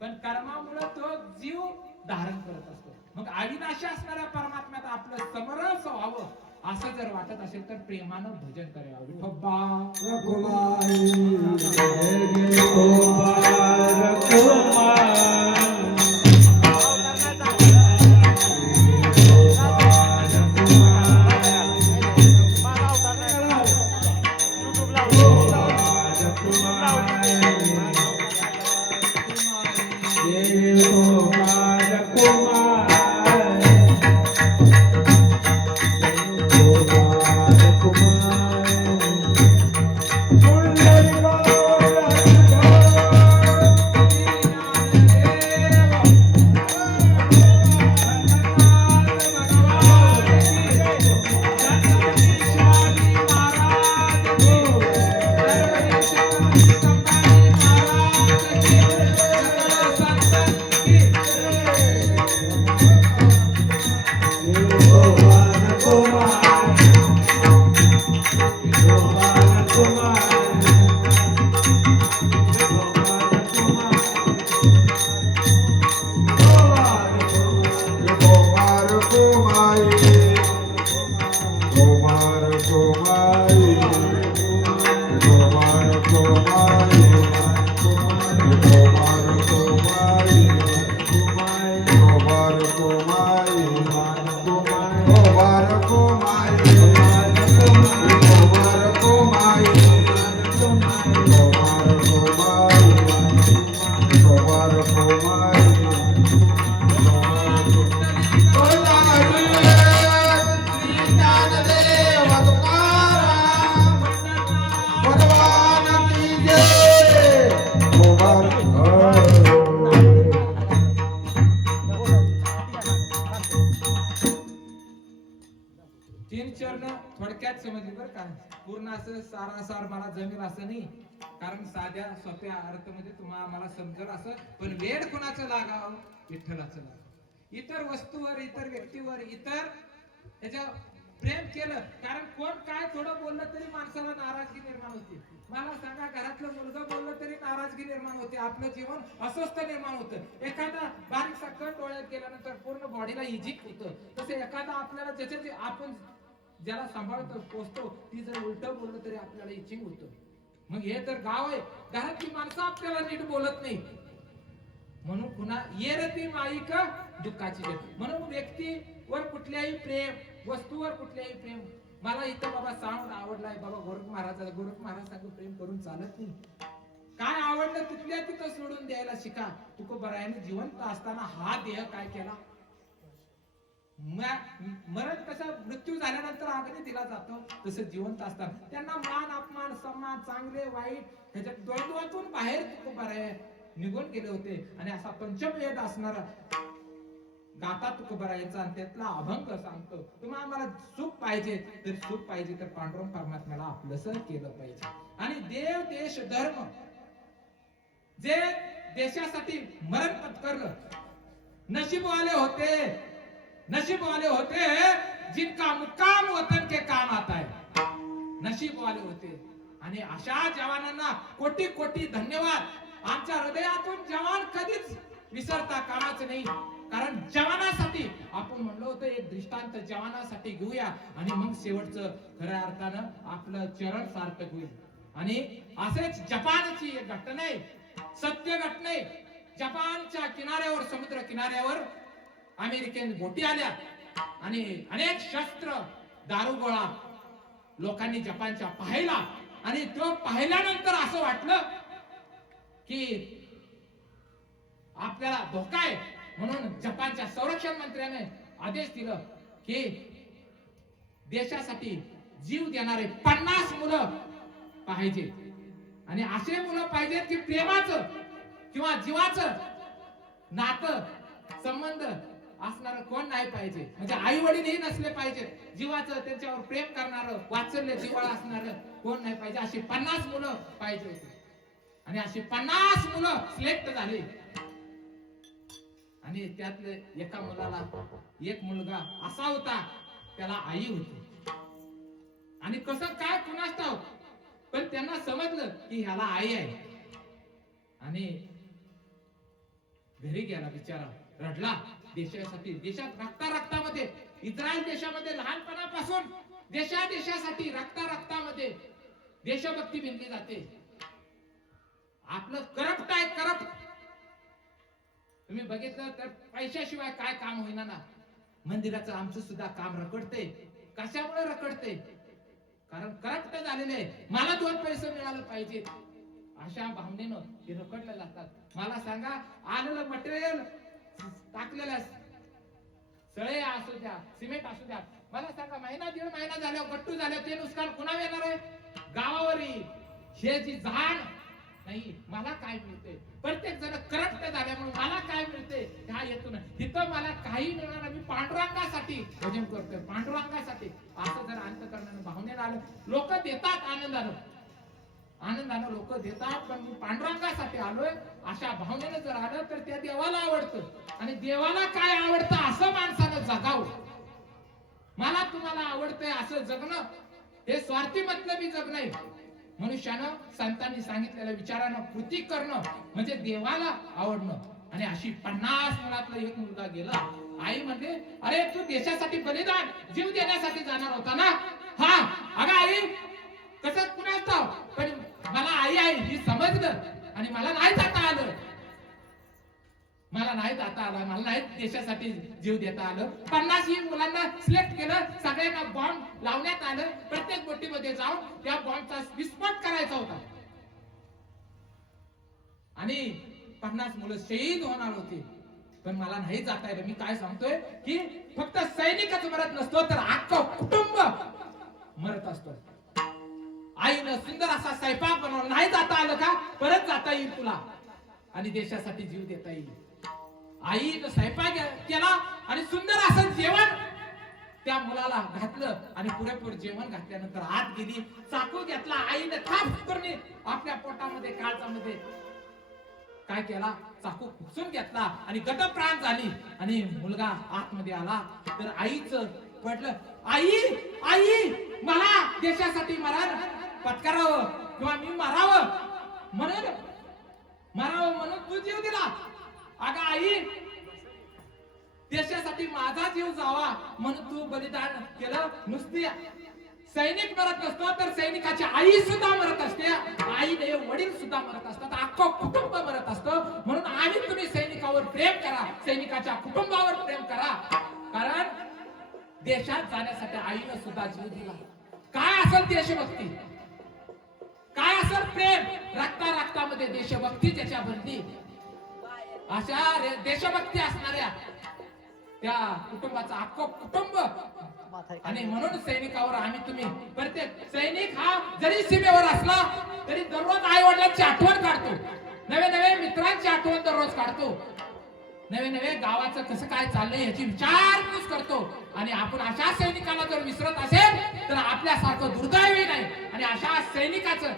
पण कर्मामुळे तो जीव धारण करत असतो. मग अविनाशी असणाऱ्या परमात्म्यात आपलं समरस व्हावं असं जर वाटत असेल तर प्रेमानं भजन करावं. विठोबा रघुमाई विठोबा रघुमाई. तीन चरण थोडक्यात समजली बरं का. पूर्ण असं सारासार मला जमेल असं नाही, कारण साध्या सोप्या अर्थामध्ये तुम्हाला मला समजेल असं. पण वेळ कोणाचं लागावं? विठ्ठलाचं लागावं. इतर वस्तूवर, इतर व्यक्तीवर, इतर त्याच्या प्रेम केलं कारण कोण काय थोडं बोललं तरी माणसाला नाराजगी निर्माण होते. मला सांगा, घरातलं मुलगा बोललं तरी नाराजगी निर्माण होते. आपलं जीवन अस्वस्थ निर्माण होतं. एखादा बारीकसा कट डोळ्यात गेल्यानंतर पूर्ण बॉडीला इजिक होतं. तसे एखादा आपल्याला ज्याचे आपण ज्याला सांभाळतो पोचतो ती जर उलट बोललं तरी आपल्याला इचिंग होतं. मग हे तर गाव आहे, घरातली माणसं आपल्याला नीट बोलत नाही. म्हणून पुन्हा येरती माईक दुःखाची जनती. म्हणून व्यक्तीवर कुठल्याही प्रेम, वस्तूवर कुठल्याही प्रेम. मला इथं बाबा साऊंड आवडलाय बाबा, गोरख महाराज सांगू प्रेम करून चालत नाही. काय आवडलं तिथल्या तिथं सोडून द्यायला शिका. तुकोबरायाने जिवंत असताना हा देह काय केला? मरण कसं मृत्यू झाल्यानंतर अग्नी दिला जातो, तसं जिवंत असताना त्यांना मान अपमान सन्मान चांगले वाईट ह्याच्यात द्वंद्वातून बाहेर तुकोबराय निघून गेले होते. आणि असा पंचमवेद असणारा गाता तुकोबरायांचा आणि त्यातला अभंग सांगतो. तुम्हाला मला सुख पाहिजे तर पांडुरंग परमात्म्याला आपलंसं केलं पाहिजे. आणि देव देश धर्म जे देशासाठी मरण पत्करलं, नशीब वाले होते जिनका मुक्काम वतन के काम आता है. नशीब वाले होते. आणि अशा जवानांना कोटी कोटी धन्यवाद. आमच्या हृदयातून जवान कधीच विसरता कामाचं नाही. कारण जवानासाठी आपण म्हणलो होतो एक दृष्टांत जवानासाठी घेऊया आणि मग शेवटचं खऱ्या अर्थानं आपलं चरण सार्थक होईल. आणि असेच जपानची एक घटना आहे, सत्य घटना आहे. जपानच्या किनाऱ्यावर, समुद्र किनाऱ्यावर अमेरिकन बोटी आल्या आणि अनेक शस्त्र दारुगोळा लोकांनी जपानच्या पाहिला आणि तो पाहिल्यानंतर असं वाटलं की आपल्याला धोका आहे, म्हणून जपानच्या संरक्षण मंत्र्याने आदेश दिला की देशासाठी जीव देणारे 50 मुलं पाहिजे. आणि असे मुलं पाहिजेत की प्रेमाचं किंवा जीवाचं नातं संबंध असणार कोण नाही पाहिजे. म्हणजे आई वडीलही नसले पाहिजेत, जीवाचं त्यांच्यावर प्रेम करणारं वात्सल्य जिव्हाळा असणारं कोण नाही पाहिजे. अशी 50 मुलं पाहिजे होती. आणि अशी 50 मुलं सिलेक्ट झाली. आणि त्यातले एका मुलाला एक मुलगा असा होता त्याला आई होती. आणि कसं काय कुणास ठाऊक, पण त्यांना समजलं की ह्याला आई आहे. आणि घरी गेला बिचारा, रडला देशासाठी. देशात रक्तामध्ये इस्रायल देशामध्ये लहानपणापासून देशासाठी रक्तामध्ये देशभक्ती बिनली जाते. आपलं करप्ट आहे, करप्ट. तुम्ही बघितलं तर पैशाशिवाय काय काम होईना ना. मंदिराचं आमचं सुद्धा काम रखडते. कशामुळे रखडते? कारण करप्ट झालेले आहे. मला 2 पैसे मिळाले पाहिजे अशा भावनेनं ते रखडले जातात. मला सांगा, आलेलं मटेरियल टाकलेलं सळे असू द्या, सिमेंट असू द्या, मला सांगा महिना 1.5 महिना झाल्यावर गट्टू झाल्या ते नुकसान कुणावर येणार आहे? गावावर येईल. हे जी जाण नाही, मला काय मिळते? प्रत्येक जण करप्ट झाल्यामुळे मला काय मिळते ह्या येतो ना. तिथं मला काही मिळणार, मी पांडुरंगासाठी भजन करतोय, पांडुरंगासाठी. असं जर अंतःकरणाने भावनेनं आलं, लोक देतात आनंदानं लोक देतात, पण मी पांडुरंगासाठी आलोय अशा भावनेनं जर आलं तर त्या देवाला आवडतं. आणि देवाला काय आवडतं असं माणसानं जगावं. मला तुम्हाला आवडतंय असं जगणं हे स्वार्थी मतलबी जग नाही. मनुष्यानं संतांनी सांगितलेल्या विचारानं कृती करणं म्हणजे देवाला आवडणं. आणि अशी 50 मुलातला एक मुलगा गेला. आई म्हणते, अरे तू देशासाठी बलिदान जीव देण्यासाठी जाणार होता ना. हा अगं आई, कसं कुणाच ठाव, पण मला आई आहे ही समजलं आणि मला नाही जाता आलं. मला नाही देशासाठी जीव देता आलं. 50 मुलांना सिलेक्ट केलं, सगळ्यांना बॉम्ब लावण्यात आलं. प्रत्येक बोटीमध्ये जाऊन त्या बॉम्बचा विस्फोट करायचा होता. आणि 50 मुलं शहीद होणार होती. पण मला नाही जाता येईल. मी काय सांगतोय की फक्त सैनिकच मरत नसतो तर अख्खं कुटुंब मरत असतो. आईनं सुंदर असा स्वयंपाक बनवला, नाही जाता आलं का, परत जाता येईल तुला आणि देशासाठी जीव देता येईल. आईनं स्वयंपाक केला आणि सुंदर असं जेवण त्या मुलाला घातलं. आणि पुरेपूर जेवण घातल्यानंतर आत गेली, चाकू घेतला. आईने थाप करून आपल्या पोटामध्ये काळजामध्ये काय केला, चाकू खुपसून घेतला आणि गतप्राण झाली. आणि मुलगा आतमध्ये आला तर आईचं पडलं, आई मला देशासाठी मरण पत्करावं किंवा मी मरावं म्हणून तू जीव दिला. अगं आई, देशासाठी माझा जीव जावा म्हणून तू बलिदान केलं. नुसती सैनिक मरत नसतो तर सैनिकाची आई सुद्धा मरत असते, आईने वडील सुद्धा मरत असतात, अख्खं कुटुंब मरत असतं. म्हणून आम्ही तुम्ही सैनिकावर प्रेम करा, सैनिकाच्या कुटुंबावर प्रेम करा. कारण देशात जाण्यासाठी आईने सुद्धा जीव दिला. काय असेल देशभक्ती, काय असेल प्रेम, रक्तामध्ये देशभक्ती ज्याच्या बनली, अशा देशभक्ती असणाऱ्या त्या कुटुंबाचं अख्खं कुटुंब. आणि म्हणून सैनिकावर आम्ही तुम्ही प्रत्येक सैनिक हा जरी सीमेवर असला तरी दररोज आई वडिलांची आठवण काढतो, नवे मित्रांची आठवण दररोज काढतो, नवे गावाचं कसं काय चाललंय याची विचारपूस करतो. आणि आपण अशा सैनिकाला जर विसरत असेल तर आपल्यासारखं दुर्दैवी नाही. आणि अशा सैनिकाचं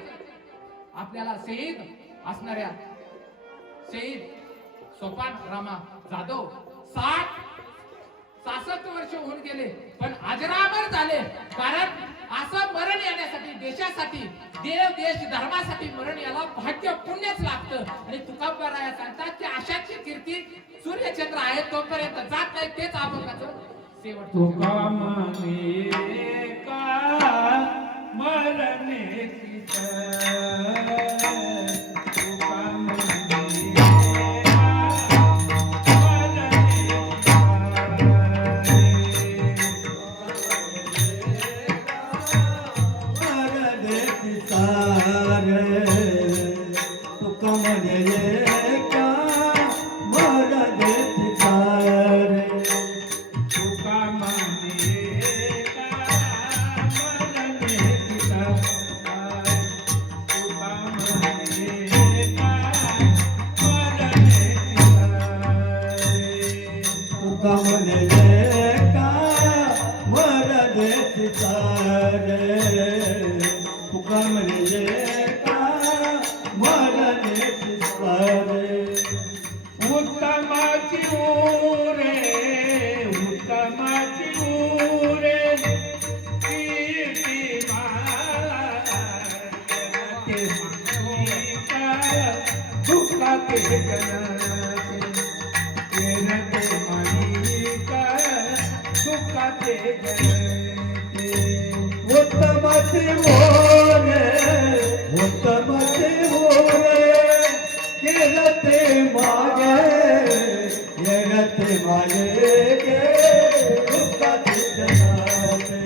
आपल्याला शहीद असणाऱ्या शहीद सोपान रामा जाधव 66 वर्ष होऊन गेले पण अजरामर झाले. कारण असं मरण येण्यासाठी, देशासाठी, देश धर्मासाठी मरण याला भाग्य पुण्यच लागतं. आणि तुकाराया सांगतात की अशाची कीर्ती सूर्यचंद्र आहे तोपर्यंत जात नाही, तेच अभंगाचं शेवट. तुका माने का मरणे सा जनते मानिका दुःखाते जनते येणते मानिका दुःखाते जनते उत्तमते मोरे उत्तमते मोरे केलते मागे येणते मागे गे दुःखाते जनाते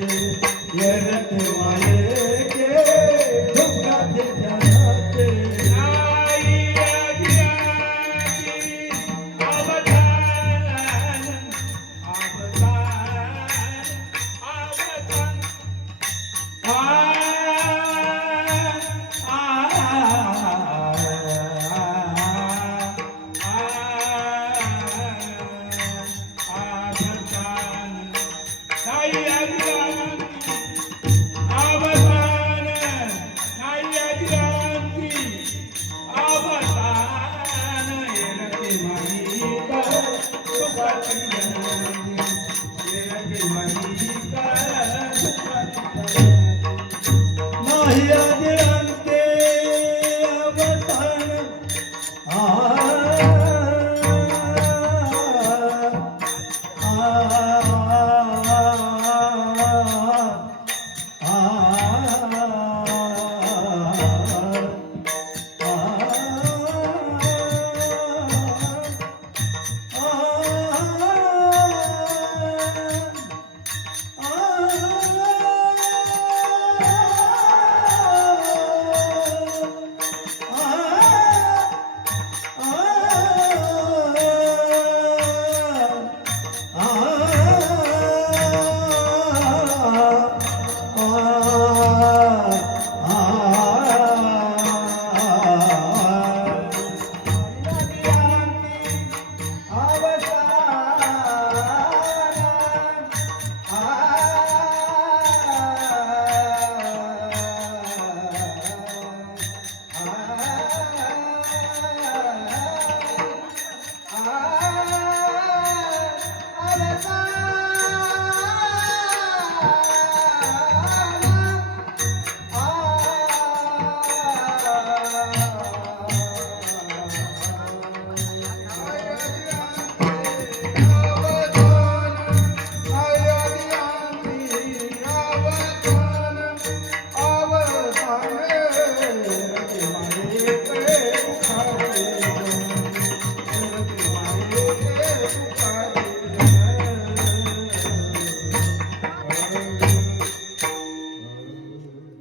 येणते मागे गे दुःखाते जनाते आई आजी अवधान अवधान अवधान नाही आदि अंते अवसान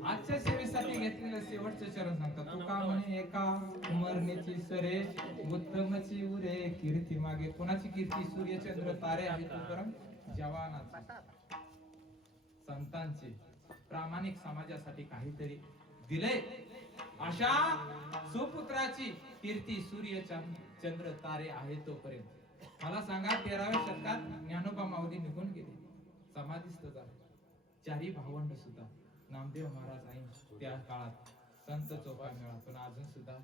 आजच्या सेवेसाठी घेतलेलं शेवटचं चरण सांगतात तुका म्हणे एका मरणेची सरे उत्तमची उरे कीर्ती मागे कोणाची कीर्ती सूर्यचंद्र तारे आहे तो परम जवानाची संतांची प्रामाणिक समाजासाठी काहीतरी दिले अशा सुपुत्राची कीर्ती सूर्य चंद्र तारे आहे तोपर्यंत मला सांगा 13व्या शतकात ज्ञानोबा माऊली निघून गेले समाधिस्थ झाले चारी भावंड सुद्धा नामदेव महाराज आहे त्या काळात संत चोपा मिळा पण अजून सुद्धा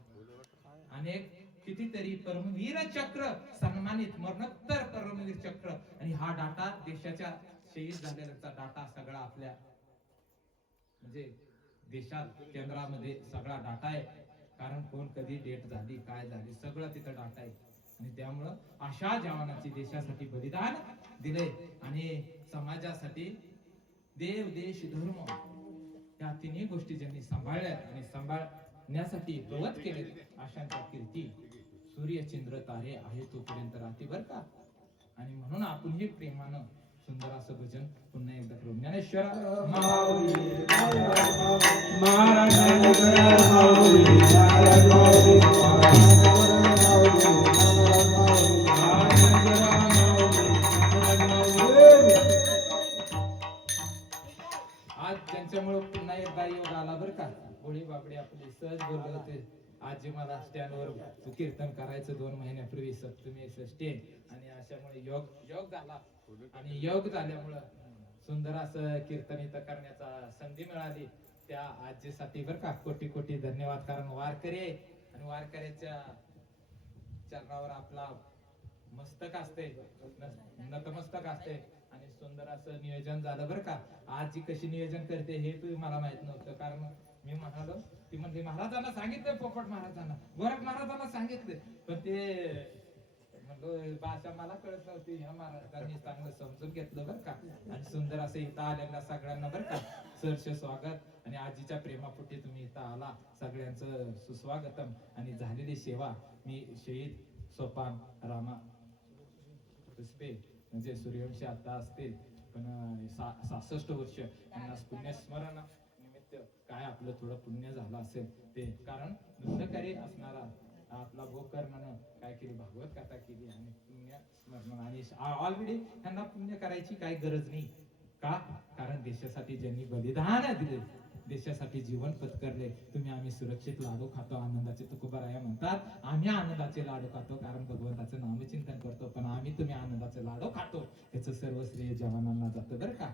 अनेक कितीतरी परमवीर चक्र सन्मानित मरणोत्तर परमवीर चक्र आणि हा डाटा देशाच्या शहीद झालेल्यांचा डाटा सगळा आपल्या म्हणजे देशात केंद्रामध्ये सगळा डाटा आहे कारण कोण कधी डेट झाली काय झाली सगळं तिथं डाटा आहे आणि त्यामुळं अशा जवानाची देशासाठी बलिदान दिले आणि समाजासाठी देव देश धर्म या तिन्ही गोष्टी ज्यांनी सांभाळल्या आणि सांभाळण्यासाठी प्रवत केले अशांच्या कीर्ती सूर्यचंद्र तारे आहे तोपर्यंत राहते बर का आणि म्हणून आपण हे प्रेमानं सुंदर असं भजन पुन्हा एकदा करू ज्ञानेश्वर माऊली आज ज्यांच्यामुळे पुन्हा एकदा योग आला बर का गोळी बापडी आपली सहज बोलले होते आजी मला स्टँडवर कीर्तन करायचं 2 महिन्यापूर्वी सप्तमी षष्टी आणि अशामुळे योग झाला आणि योग झाल्यामुळं सुंदर असं कीर्तन इथं करण्याचा संधी मिळाली त्या आजीसाठी बर का कोटी कोटी धन्यवाद कारण वारकरी आणि वारकऱ्याच्या चरणावर आपला मस्तक असते नतमस्तक असते आणि सुंदर असं नियोजन झालं बरं का आजी कशी नियोजन करते हे तू मला माहित नव्हतं कारण मी म्हणालो, ती म्हणली महाराजांना सांगितलं, पोपट महाराजांना, गोरख महाराजांना सांगितले, पण ते म्हणलो भाषा मला कळत नव्हती. ह्या महाराजांनी चांगलं समजून घेतलं बरं का. आणि सुंदर असं इथं आलेल्या सगळ्यांना बरं का सहर्ष स्वागत. आणि आजीच्या प्रेमापोटी तुम्ही इथं आला, सगळ्यांचं सुस्वागतम. आणि झालेली सेवा मी शहीद सोपान रामा पुष्पे म्हणजे सूर्यवंशी आता असतील पण 66 वर्ष यांना पुण्यस्मरण निमित्त काय आपलं थोडं पुण्य झालं असेल ते, कारण दुःखकारी असणारा आपला गोकर्णानं काय केली, भागवत कथा केली आणि पुण्य स्मरण. आणि ऑलरेडी त्यांना पुण्य करायची काही गरज नाही का, कारण देशासाठी ज्यांनी बलिदान दिले, देशासाठी जीवन पत्करले. तुम्ही आम्ही सुरक्षित लाडू खातो, आनंदाचे तुकोबाराया म्हणतात. आम्ही आनंदाचे लाडू खातो कारण भगवंताचं नामचिंतन करतो, पण आम्ही तुम्ही आनंदाचे लाडू खातो याचं सर्व श्रेय जवानांना जातं बरं का.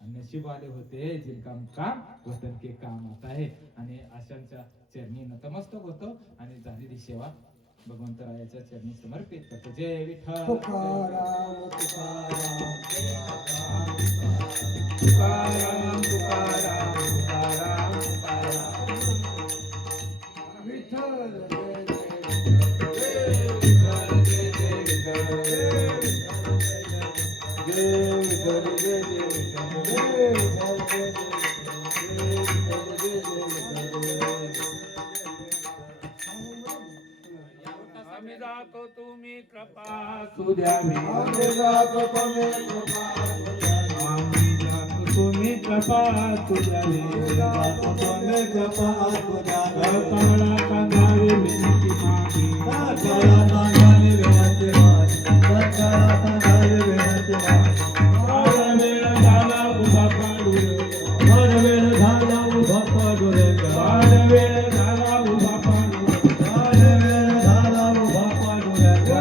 नशीब वाले होते जिनका मुकाम वतन के काम आता है. आणि अशांच्या चरणी नतमस्तक होतो आणि झालेली सेवा भगवंतरायाच्या चरणी समर्पित करतो. जय विठ्ठल. तुकाराम तुकाराम तुकाराम तुकाराम तुकाराम तुकाराम विठ्ठल आम्ही जातो तुम्ही कृपा सुद्यावी, आम्ही जातो तुम्ही कृपा आम्ही जातो तुम्ही कृपा सुद्यावी, जातो तुम्ही कृपा तुझ्या काळा कांदावी विनंती मागी, काळा सांगाली विनंती माझी, काळा सांगाली विनंती माझी. फार वेळ झाला उभा पाडू, फार वेळ झाला उभा पाडू रे गा. फार वेळ झाला उभा पाडू, फार वेळ झाला उभा पाडू रे गा.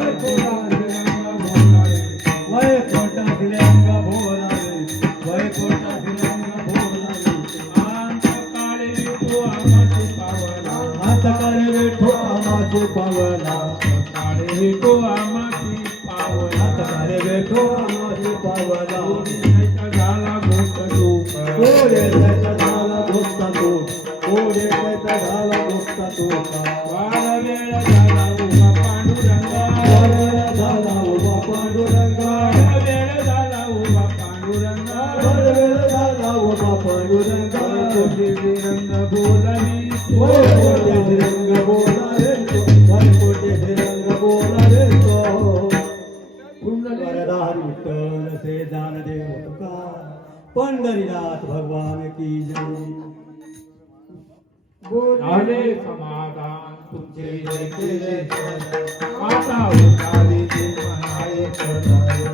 वैकुंठ दिल्यांग भोला रे, वैकुंठ दिल्यांग भोला रे. अंतकाळी विठू आमाची पावला, हातकाळी विठू आमाची पावला, काळी विठू आमाची पावला, हातकाळी विठू आमाची पावला. झाला गोष्ट तूप, कोडे त्याचा झाला गोष्ट तो, कोडे त्याचा झाला गोष्ट तो. फार वेळ झाला उभा पांडुरंगा, फार वेळ झाला उभा पांडुरंगा, फार वेळ झाला उभा पांडुरंगा, फार वेळ झाला उभा पांडुरंगा. कोटी रंग बोलवी वैकुंठ रंग बोला रे तो, वैकुंठ रंग बोला रे तो. वरदान विठ्ठल से ज्ञानदेव तुकार, पंढरीनाथ भगवान की जय. झाले समाधान तुमचे जय केले, आता उतारे ते म्हणाये करताये,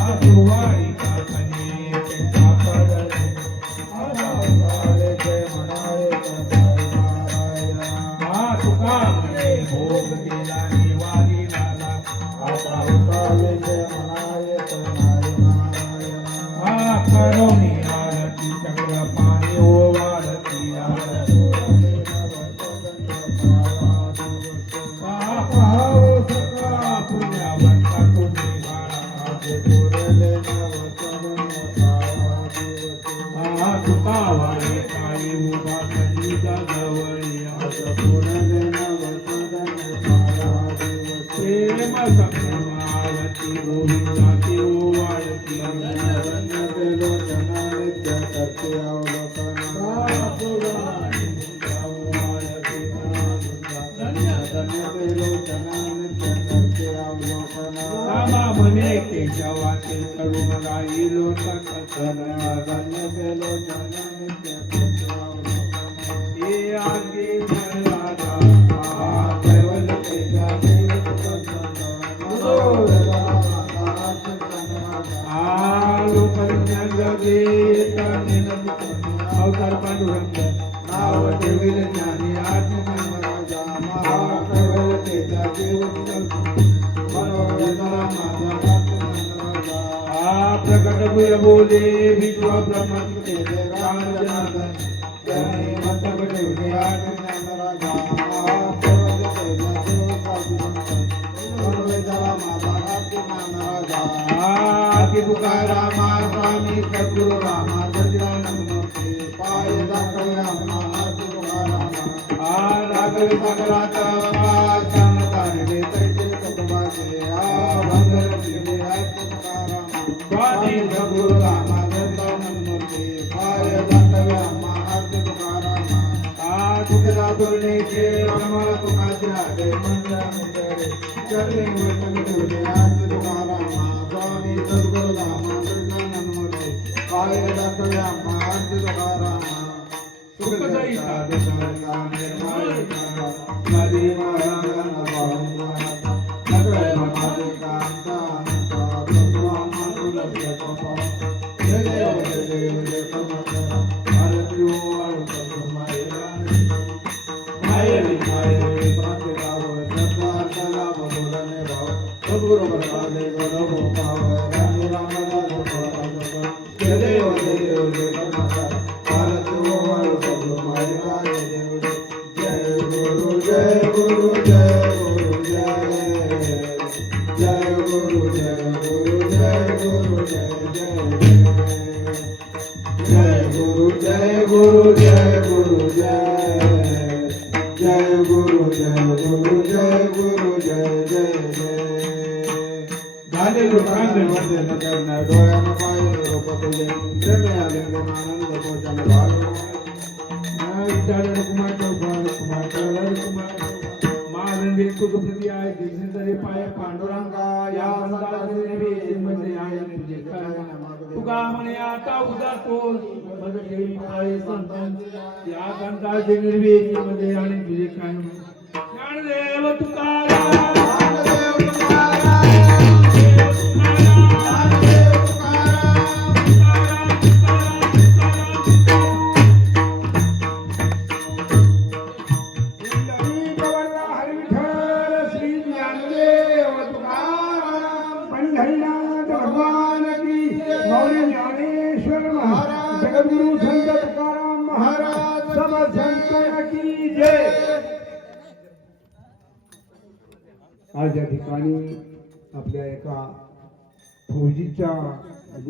आसुवाई काकणे त्यांचा पडले, आता उतारे ते म्हणाये करताये नारायण. तुका म्हणे भोग केला निवारी लाला, आता उतारले ते म्हणाये करणारे नारायण. करुणी आरती चक्र पाणी ओवारती आरती, पाव सका पुण्यवंता तुम्ही बाळा, तुकावाळे काळी उभा कधी जवळी, प्रेम संपूर्ण आरती गोविंदाची ओवाळती, रामा म्हणे केशवाचे तरुण राहिलो हे आगे राजा कैवल अवतार पांडुरंग नाव ठेविल ज्ञानी आज्ञ राजा महाकैवल तेजा देव प्रकट गुय बोले विश्व ब्रह्म तेजे राम जनार्दन जने मस्तक ठेवले आज्ञ ज्ञान राजा महाकैवल तेजा देव तुकारामा स्वामी सद्गुरु रामा सज्जनानंद पाय सागर सागराचा शांताने तैसे तुकोबाचे भांगर दिले आहेत तुकाराम स्वामी सद्गुरु रामानंद मूर्ती पाय दातव्या महाराज तुकाराम तुकरा तुलनेचे ब्रह्म तुकाचे आदे मंदिरे चरणी वचन ठेवले आहेत तुकाराम स्वामी सद्गुरु रामानंद मूर्ती पाय दातव्या महाराज तुकाराम सुखदायी साधु संगा निर्माण नदी महाराज नगर महादेव कांता भगवान तुलसी कृपा जय देव जय देव जय परमेश्वर भारती ओवाळू सर्वमायेला मायेवी मायेवी प्राप्तिभाव श्रद्धा बोलणे भाव सद्गुरु प्रसादे गौरव भाव राणी रामदास जय देव जय देव जय परमेश्वर भारती ओवाळू सर्वमायेला जय गुरु जय गुरु जय गुरु जय गुरु जय गुरु जय गुरु जय गुरु जय गुरु जय गुरु जय गुरु जय गुरु जय झाले लोकांनी वंदन करणं डोळ्यानं पाहिलं रूप तुझे जय आलिंगन आनंद पोचन भाग विचार कुमार कुमार महानंदी तुझी आहे दिसणे पाय पांडुरंगा या मध्ये आहे तुझे तुका म्हणे आता उदातो मदती पाय संत या गंधाचे निर्वेदी मध्ये आणि तुझे काय ज्ञानदेव तुकाराम जगद्गुरु संत तुकाराम महाराज समर्थ की जय। आज या ठिकाणी आपल्या एका फौजीच्या म्हणजे